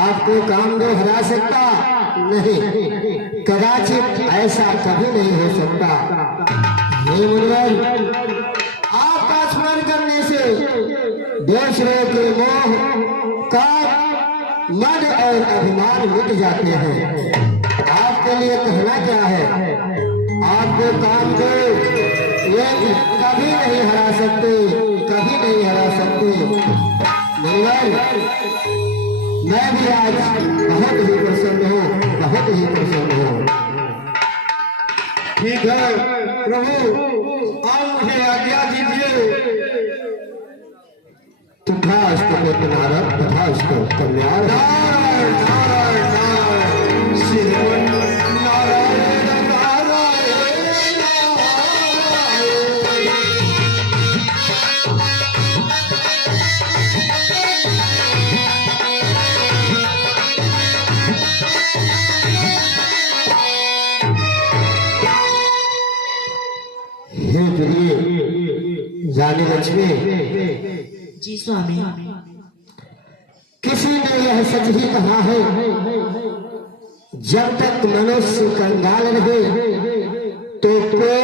आपको कामदेव हरा सकता नहीं, कदाचित ऐसा कभी नहीं हो सकता। हे मुनिवर, आपका स्मरण करने से दूसरों के मोह का मद और अभिमान मिट जाते हैं। आपके लिए कहना क्या है? आपको कामदेव ये कभी नहीं हरा सकते, कभी नहीं हरा सकते। मुनिवर, मैं भी आज बहुत ही प्रसन्न हूँ, बहुत ही प्रसन्न हूँ। ठीक है प्रभु, आप मुझे आज्ञा दीजिए। तथास्तु नारद, तथास्तु कल्याण। नारायण नारायण नारायण, श्रीमन नारायण नारायण हे प्रिय रानी लक्ष्मी, जी स्वामी। किसी ने यह सच ही कहा है, जब तक मनुष्य कंगाल रहे तो कोई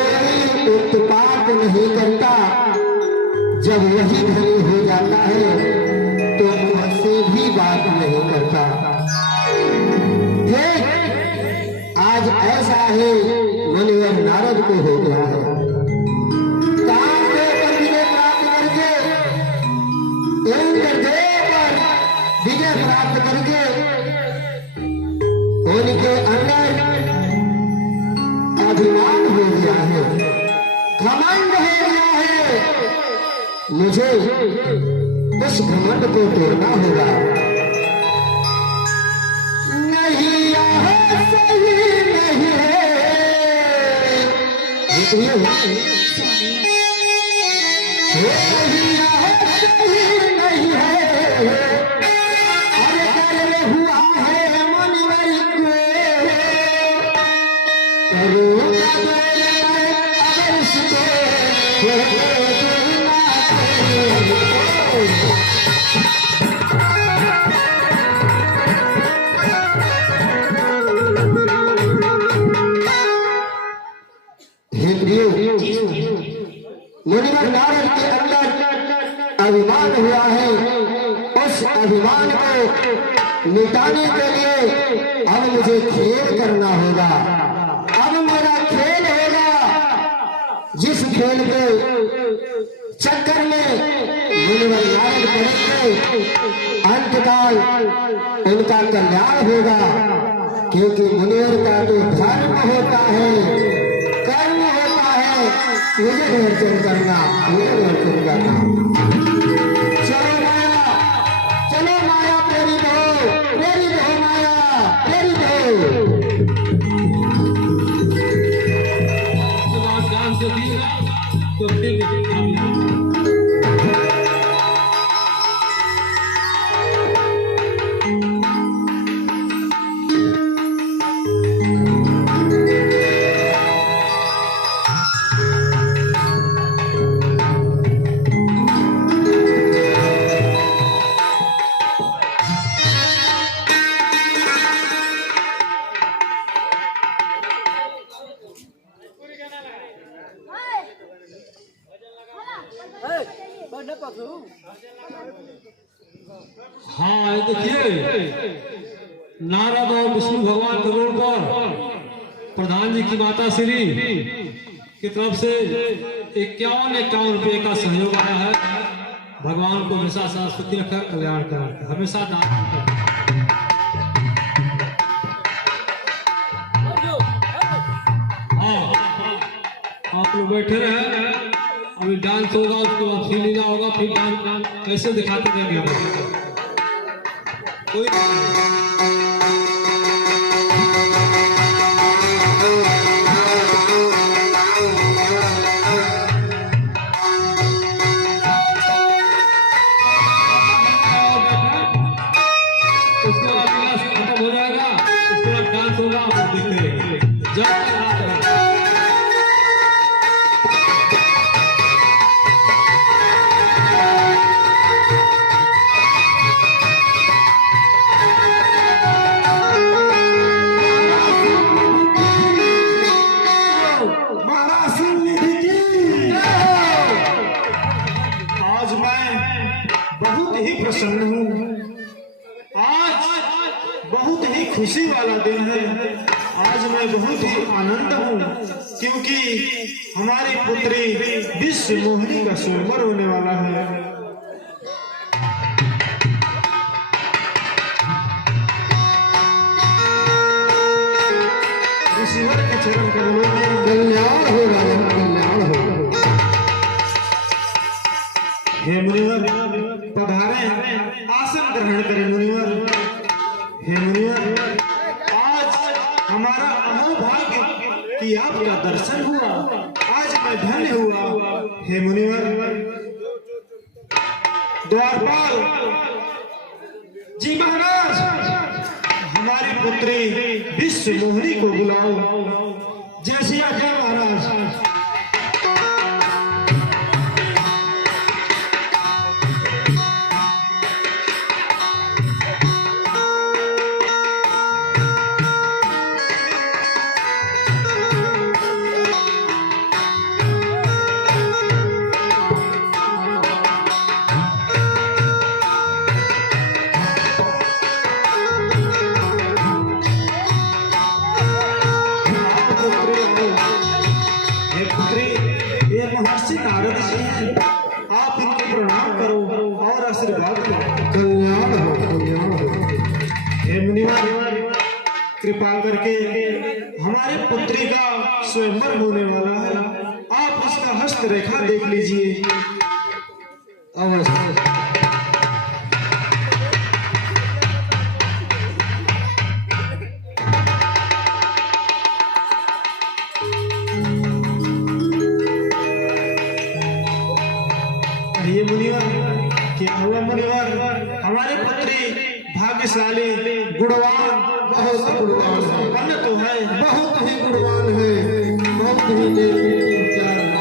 उत्पात नहीं करता, जब वही धनी हो जाता है तो मुझसे भी बात नहीं करता। देख, आज ऐसा ही मुनिवर नारद को हो गया है। कामदेव पर विजय प्राप्त करके, इंद्रदेव पर विजय प्राप्त करके उनके अंदर अभिमान हो गया है, घमंड हो गया है। मुझे उस घमंड को तोड़ना होगा। नहीं यह सही नहीं है। नहीं यह सही नहीं है। अरे कल हुआ है मुनिवर को, करूँगा अगर इसको हे प्रिय, मुनिवर नारद के अंदर अभिमान हुआ है। उस अभिमान को मिटाने के लिए अब मुझे खेल करना होगा। अब मेरा खेल होगा, जिस खेल के चक्कर में मुनिवर नारद पड़ेंगे, अंतकाल उनका कल्याण होगा। क्योंकि मुनिवर का तो धर्म होता है, कर्म होता है, मुझे अर्चन करना, मुझे अर्चन करना। चलो माया, चलो माया, तेरी दो माया, तेरी दो। ज्ञान से दिएगा तो फिर कामयाब। हाँ ये देखिए, नारद और विष्णु भगवान के रोड पर प्रधान जी की माता श्री की तरफ से 51 रुपए का सहयोग आया है। भगवान को हमेशा सरस्वती रखकर कल्याण कर, हमेशा दान कर। आप लोग बैठे रहे, अभी डांस होगा, उसके बाद फिर लीला होगा, फिर डांस कैसे दिखाते रहेंगे हम कोई उसके बाद क्लास खत्म हो जाएगा, उसके बाद डांस होगा, आप लोग देखते रहेंगे। जब आज मैं बहुत ही प्रसन्न हूँ। आज बहुत ही खुशी वाला दिन है। आज मैं बहुत ही आनंद हूँ क्योंकि हमारी पुत्री विश्व मोहिनी का स्वयंवर होने वाला है। ईश्वर के चरण कमलों में कल्याण हो राजन, कल्याण हो। हे मुनिवर पधारे, आसन ग्रहण करें मुनिवर। हे मुनिवर, आज हमारा अहोभाग्य कि आपका दर्शन हुआ, आज मैं धन्य हुआ। हे मुनिवर, द्वारपाल जी महाराज, हमारी पुत्री विश्व मोहिनी को बुलाओ। जैसे आज्ञा महाराज। महर्षि नारद जी हैं, आप इनको प्रणाम करो और आशीर्वाद करो। कल्याण हो, कल्याण हो। हे मुनिवर, कृपा करके हमारे पुत्री का स्वयंवर होने वाला है, आप उसका हस्त रेखा देख लीजिए। अवश्य। ये मुनिवर, क्या हुआ मुनिवर? हमारे पुत्री भाग्यशाली, गुणवान, बहुत गुणवान है, संपन्न तो है। बहुत ही गुणवान है, बहुत ही निर्मल विचार है।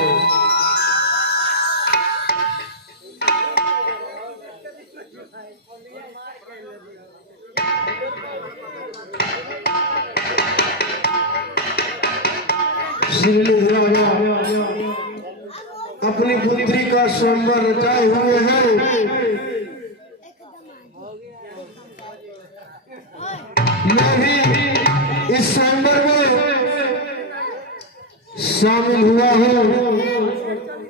श्री राजा अपनी पुत्री का स्वयंवर रचाए हुए हैं। मैं भी इस स्वयंवर में शामिल हुआ हूँ।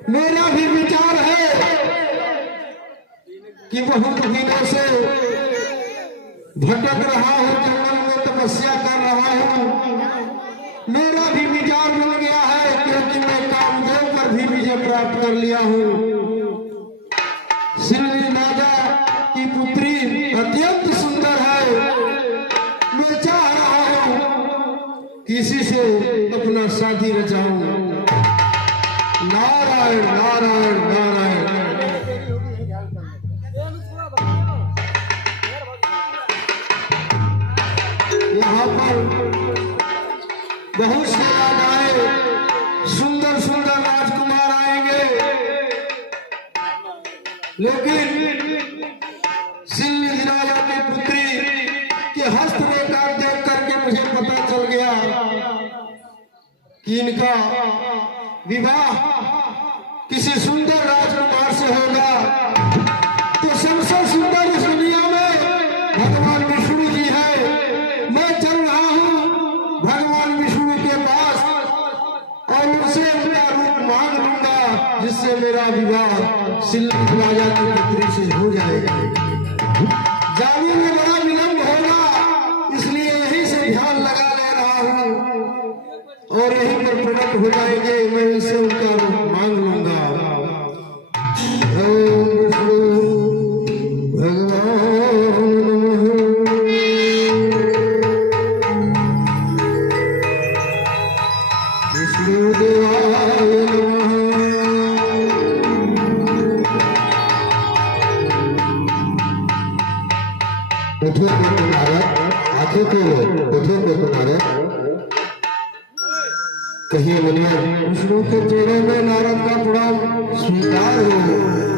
मेरा भी विचार है कि बहुत दिनों से भटक रहा हूँ, जंगल में तपस्या कर रहा हूँ। मेरा भी विचार बन गया है क्योंकि मैं कामदेव पर भी विजय प्राप्त कर लिया हूँ। श्री राजा की पुत्री अत्यंत सुंदर है। मैं चाह रहा हूँ किसी से अपना शादी रचाऊं। नारायण नारायण नारायण। यहाँ पर बहुत से राजाएं, सुंदर सुंदर राजकुमार आएंगे, लेकिन श्री राजा की पुत्री के हस्त रेखा देख करके मुझे पता चल गया कि इनका विवाह किसी सुंदर राजकुमार से होगा तो सबसे सुंदर इस दुनिया में भगवान विष्णु जी है। मैं चल रहा हूँ भगवान विष्णु के पास और उनसे उनका रूप मांग लूंगा, जिससे मेरा विवाह सिल्क राजा की पुत्री से हो जाएगा। जाने में बड़ा विलंब होगा, इसलिए यहीं से ध्यान लगा ले रहा हूँ और यहीं पर प्रकट हो जाएंगे। मैं इनसे उनका रूप मांग लूंगा। ओम विष्णु भगवान नमः। विष्णु देवाय नमः। उठो को नारद, आंखों को उठो को नारद। कहिए मुनिवर विष्णु के चरणों में नारद का प्रणाम स्वीकार हो।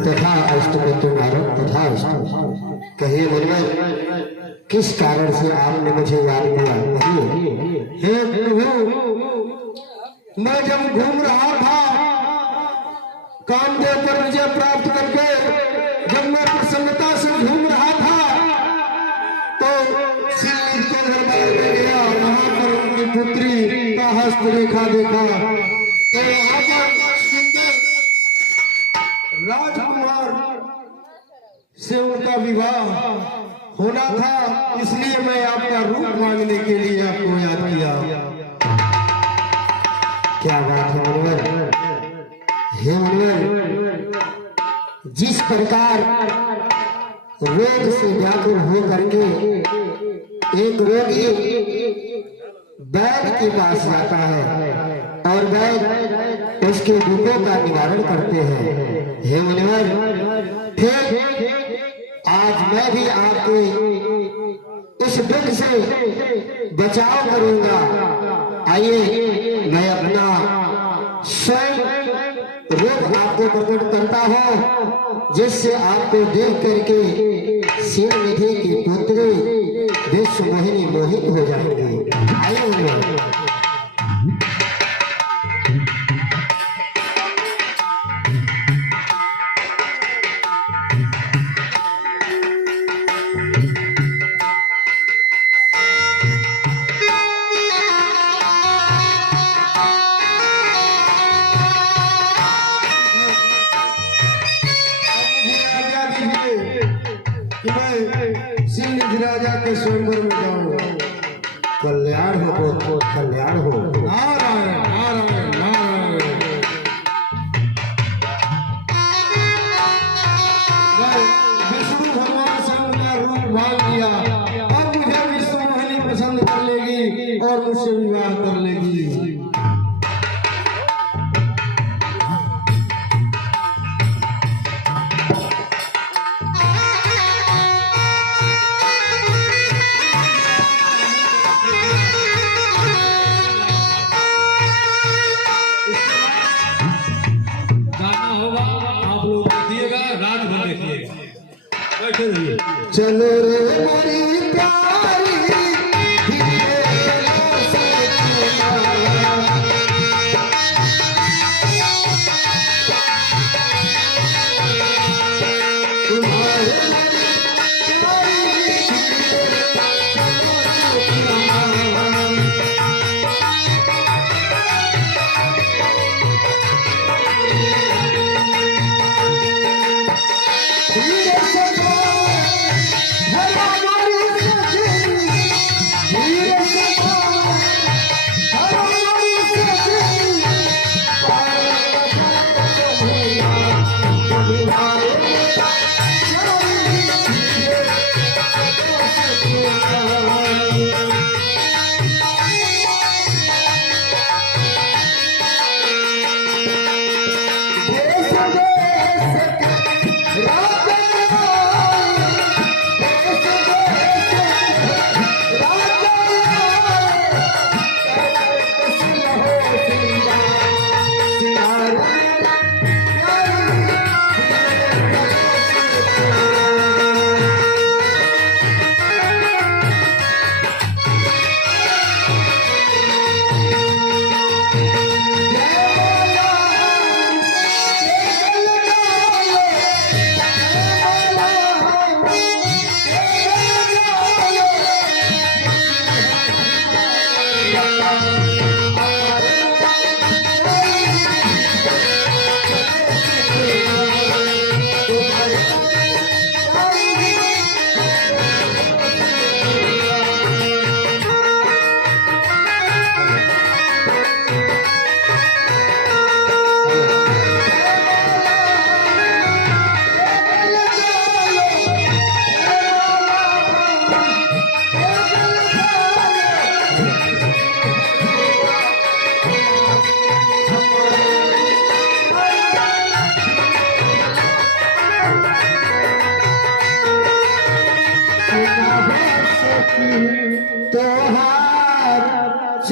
तथा अष्टपत्र नारद तथा अष्ट। कहिए मुनिवर किस कारण से आपने मुझे याद किया? हे प्रभु, मैं जब घूम रहा था कामदेव पर विजय प्राप्त करके, जब मैं प्रसन्नता से घूम रहा था तो शिवलिंग के दरबार में गया। वहां पर उनकी पुत्री का हस्तरेखा देखा तो वहां पर सुंदर राजकुमार से उनका विवाह होना था, इसलिए मैं आपका रूप मांगने के लिए आपको याद किया। क्या बात है मुनिवर। हे मुनिवर, जिस प्रकार रोग से व्याकुल हो करके एक रोगी वैद्य के पास जाता है और वैद्य उसके दुखों का निवारण करते हैं, हे मुनिवर फिर आज मैं भी आपके इस दुख से बचाव करूंगा। आइए मैं अपना स्वयं रूप आपको प्रकट करता हूँ, जिससे आपको देख करके शिव निधि की पुत्री विश्व मोहिनी मोहित हो जाएंगे। आइए राजा के स्वयंवर में जाऊं। कल्याण हो तो कल्याण हो। नारायण नारायण नारायण। विष्णु भगवान से उनका रूप मांग लिया, अब मुझे विष्णु मोहिनी पसंद कर लेगी और मुझसे विवाह कर लेगी। चलो रे मेरी प्यारी भला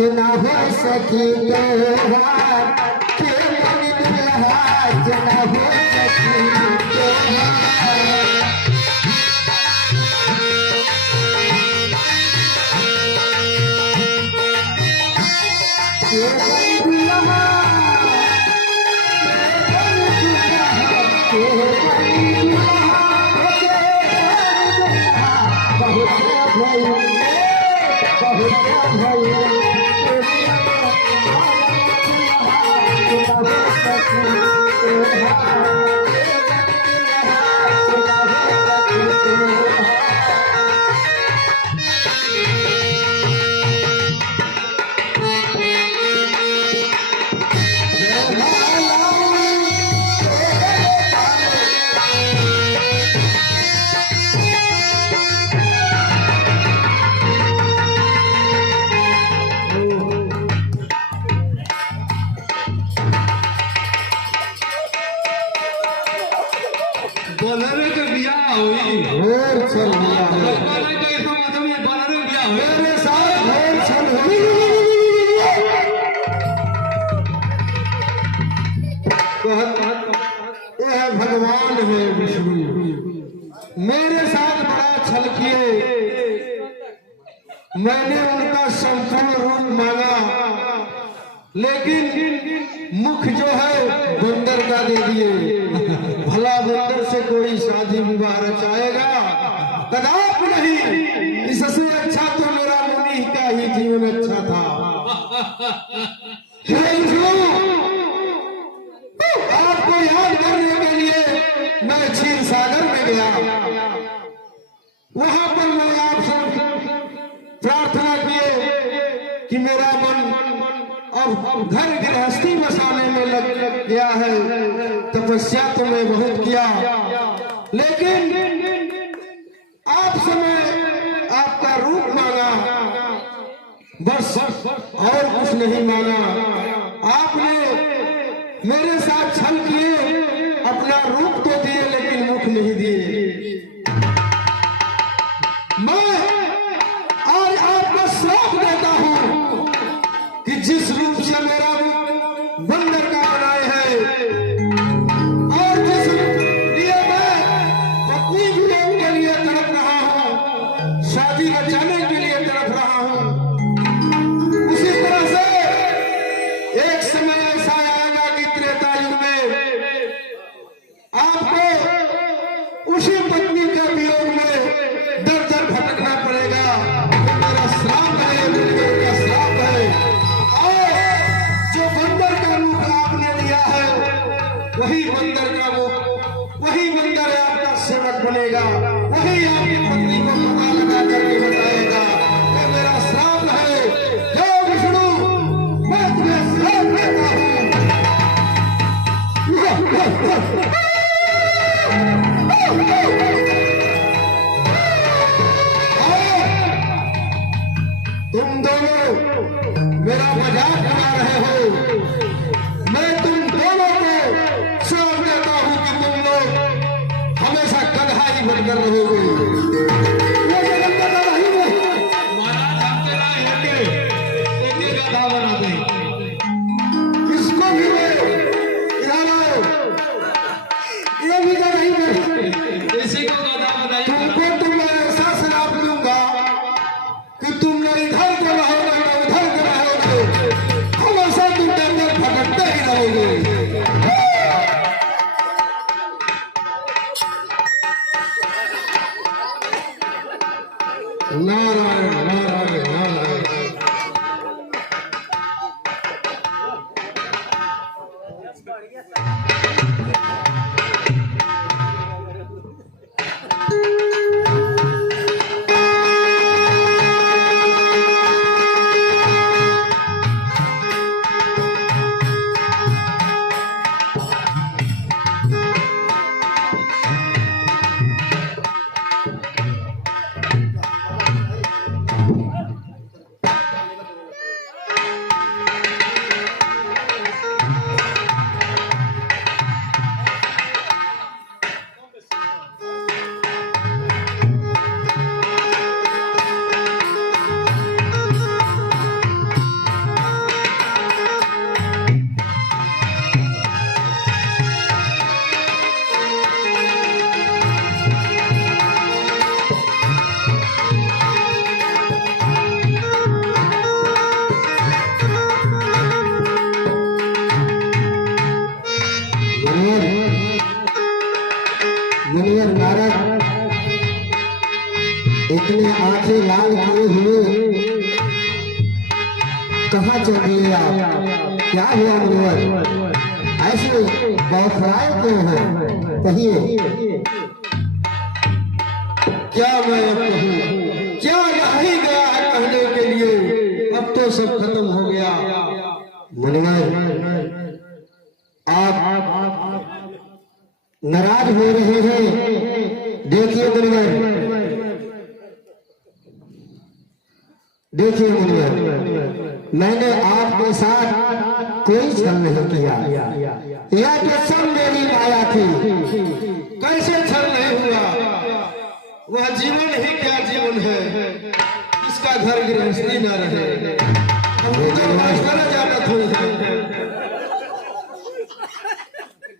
सुना हो सकी त्योहार के मन दुल्हा सुना हो सकी त्योहार बनरे के बियाह हुई ढेर छल हुआ है बनरे के इसका मतलब ये बनरे बियाह हुई मेरे साथ ढेर छल हुई यह भगवान है विष्णु मेरे साथ बड़ा छल किए मैंने उनका संपूर्ण रूप मांगा लेकिन मुख जो है बंदर का दे दिए भला बंदर से कोई शादी विवाह रचाएगा कदापि नहीं इससे अच्छा तो मेरा मुनि का ही जीवन अच्छा था हे विष्णु आपको याद करने के लिए मैं क्षीर सागर में गया वहां पर मैं आपसे प्रार्थना किए कि मेरा मन अब घर गृहस्थी बसाने में लग गया है तपस्या तो मैं बहुत किया लेकिन आपसे मैं आपका रूप मांगा बस और कुछ नहीं मांगा आपने मेरे साथ छल किए अपना रूप तो दिए लेकिन मुख नहीं दिए मैं आज आपको श्राप देता हूं कि जिस रूप से मेरा बंदर का बनाए है और जिस लिए मैं पत्नी वियोग के लिए तड़प रहा हूं शादी बचाने के लिए तड़प रहा हूं उसी तरह से एक समय ऐसा आएगा कि त्रेता युग में आपको उसी पत्नी के वियोग में दर दर भटकना पड़ेगा ये मेरा श्राप है मृत्यु का श्राप है और जो बंदर का रूप आपने लिया है वही बंदर का रूप वही बंदर आपका सेवक बनेगा वही आपकी पत्नी को पता लगा करके बताएगा ये मेरा श्राप है हे विष्णु मैं तुम्हें श्राप देता हूं तुम दोनों मेरा मजाक बना रहे हो मैं तुम दोनों को श्राप देता हूं कि तुम लोग हमेशा गधा ही बनकर रहोगे ये जगत का गधा ही नहीं महाराज हम तेरा हेटे एक गधा बना दे इसको भी मैं इधर आओ ये भी गधा ही नहीं इसी को गधा बनाई तुमको तो मैं ऐसा श्राप दूंगा कि तुम न इधर को रहोगे न उधर को रहोगे हमेशा तुम अंदर भटकते ही रहोगे नारायण नारायण नारायण मुनिवर नारद इतने आंखें लाल किए हुए कहाँ चल दिए आप? क्या हुआ मुनिवर? ऐसे बौखलाए क्यों हैं? कहिए। क्या मैं अब कहूँ? क्या रह ही गया है कहने के लिए? अब तो सब खत्म हो गया। मुनिवर आप नाराज हो रहे हैं। देखिए मुनिवर, देखिए मुनिवर, मैंने आपके साथ कोई छल नहीं किया। यह तो सब मेरी माया थी। कैसे छल नहीं हुआ? वह जीवन ही क्या जीवन है, इसका घर गृहस्थी न रहे। हम तो मास्टर जाना थोड़ी है।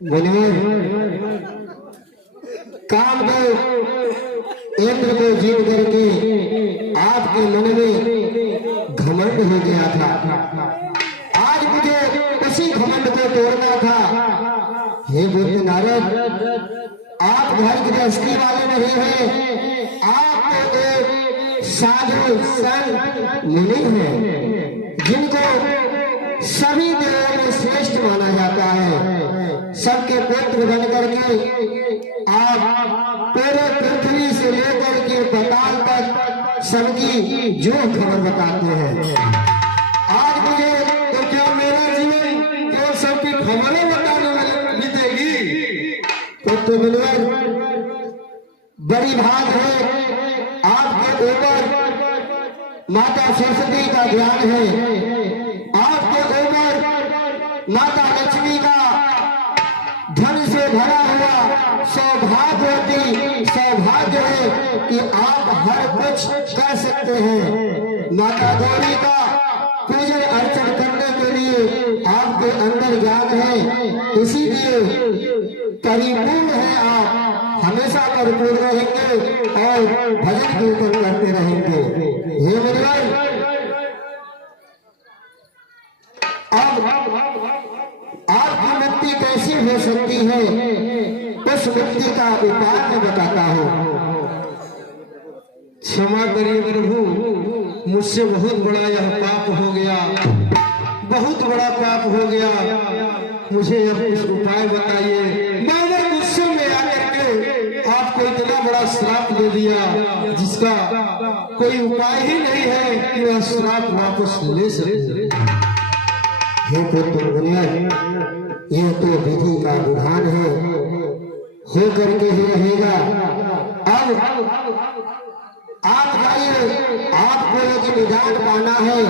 मुनिवर काम को इंद्र को जीत करके आपके मन में घमंड हो गया था। आज मुझे उसी घमंड को तोड़ना था। हे बुद्ध नारद, आप घर गृहस्थी वाले नहीं हैं, आप तो एक साधु संत मुनि हैं, जिनको सभी देवों में श्रेष्ठ माना जाता है। सबके पुत्र बन करके आप पूरे पृथ्वी से लेकर के पाताल तक सबकी जो खबर बताते हैं। आज मुझे तो क्या मेरा जीवन केवल सबकी खबरें बताने में बीतेगी? तो मुनिवर बड़ी भाग है आपके ऊपर। माता सरस्वती का ध्यान है आपके ऊपर। माता लक्ष्मी का धन से भरा हुआ सौभाग्य है कि आप हर कुछ कर सकते हैं। माता गौरी का पूजन अर्चन करने के लिए आपके अंदर ज्ञान है, इसीलिए परिपूर्ण है। आप हमेशा परिपूर्ण रहेंगे और भजन कीर्तन करते रहेंगे। हे मुनिवर, अब आपकी मुक्ति कैसी हो सकती है, उस मुक्ति का उपाय मैं बताता हूँ। क्षमा करिए प्रभु, मुझसे बहुत बड़ा यह पाप हो गया, बहुत बड़ा पाप हो गया। मुझे अब कुछ उपाय बताइए। मैंने गुस्से में आकर के आपको इतना बड़ा श्राप दे दिया जिसका कोई उपाय ही नहीं है कि वह श्राप वापस ले सके। हे पुत्र मुनिवर, यह तो विधि का विधान है, हो करके ही रहेगा। अब आप जाइए, आपको यदि निजात पाना है,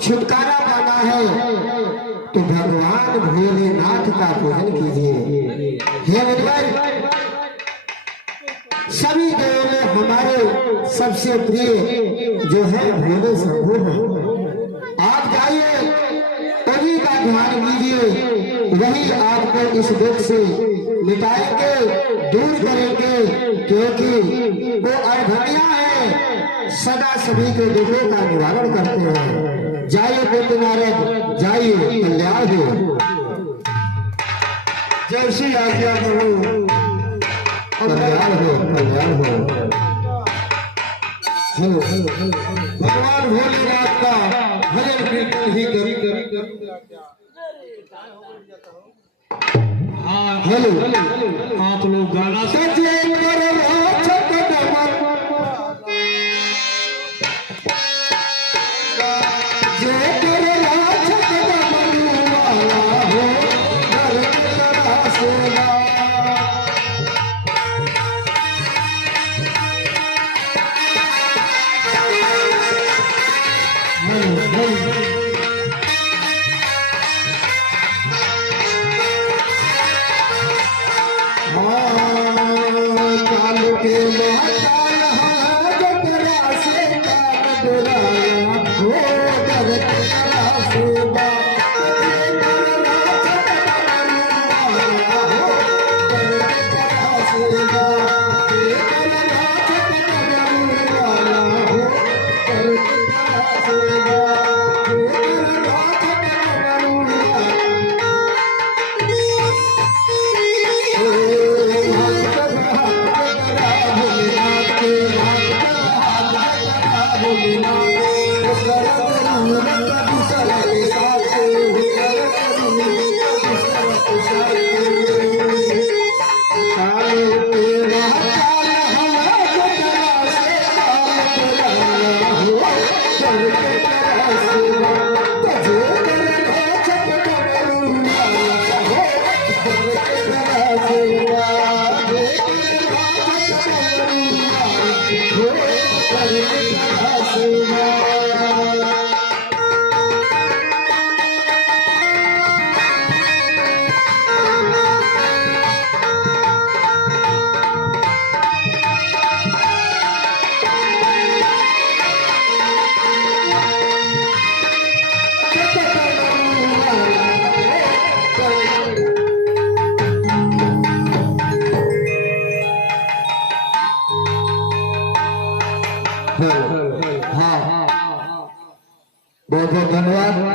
छुटकारा पाना है, तो भगवान भोलेनाथ का पूजन कीजिए। हे मुनिवर, सभी देवों में हमारे सबसे प्रिय जो है भोले शंभु हैं। आप जाइए, उन्हीं का ध्यान कीजिए, वही आपको इस दुख से मिटाएंगे, दूर करेंगे, क्योंकि वो अरघनिया है, सदा सभी के दुखों का निवारण करते हैं। जाइए पुत्र नारद, जाइए, कल्याण हो। जैसी आज्ञा प्रभु। कल्याण हो, कल्याण हो। भगवान भोलेनाथ का भजन कीर्तन ही करी। हाँ, हेलो, आप लोग गाना सचे करो छठ डमर, जय करो छठ डमर वाला हो, घर तेरा सेवा। काल के माता जगरा से काट डोलाया हो, घर तेरा सेवा। हाँ बहुत बहुत धन्यवाद।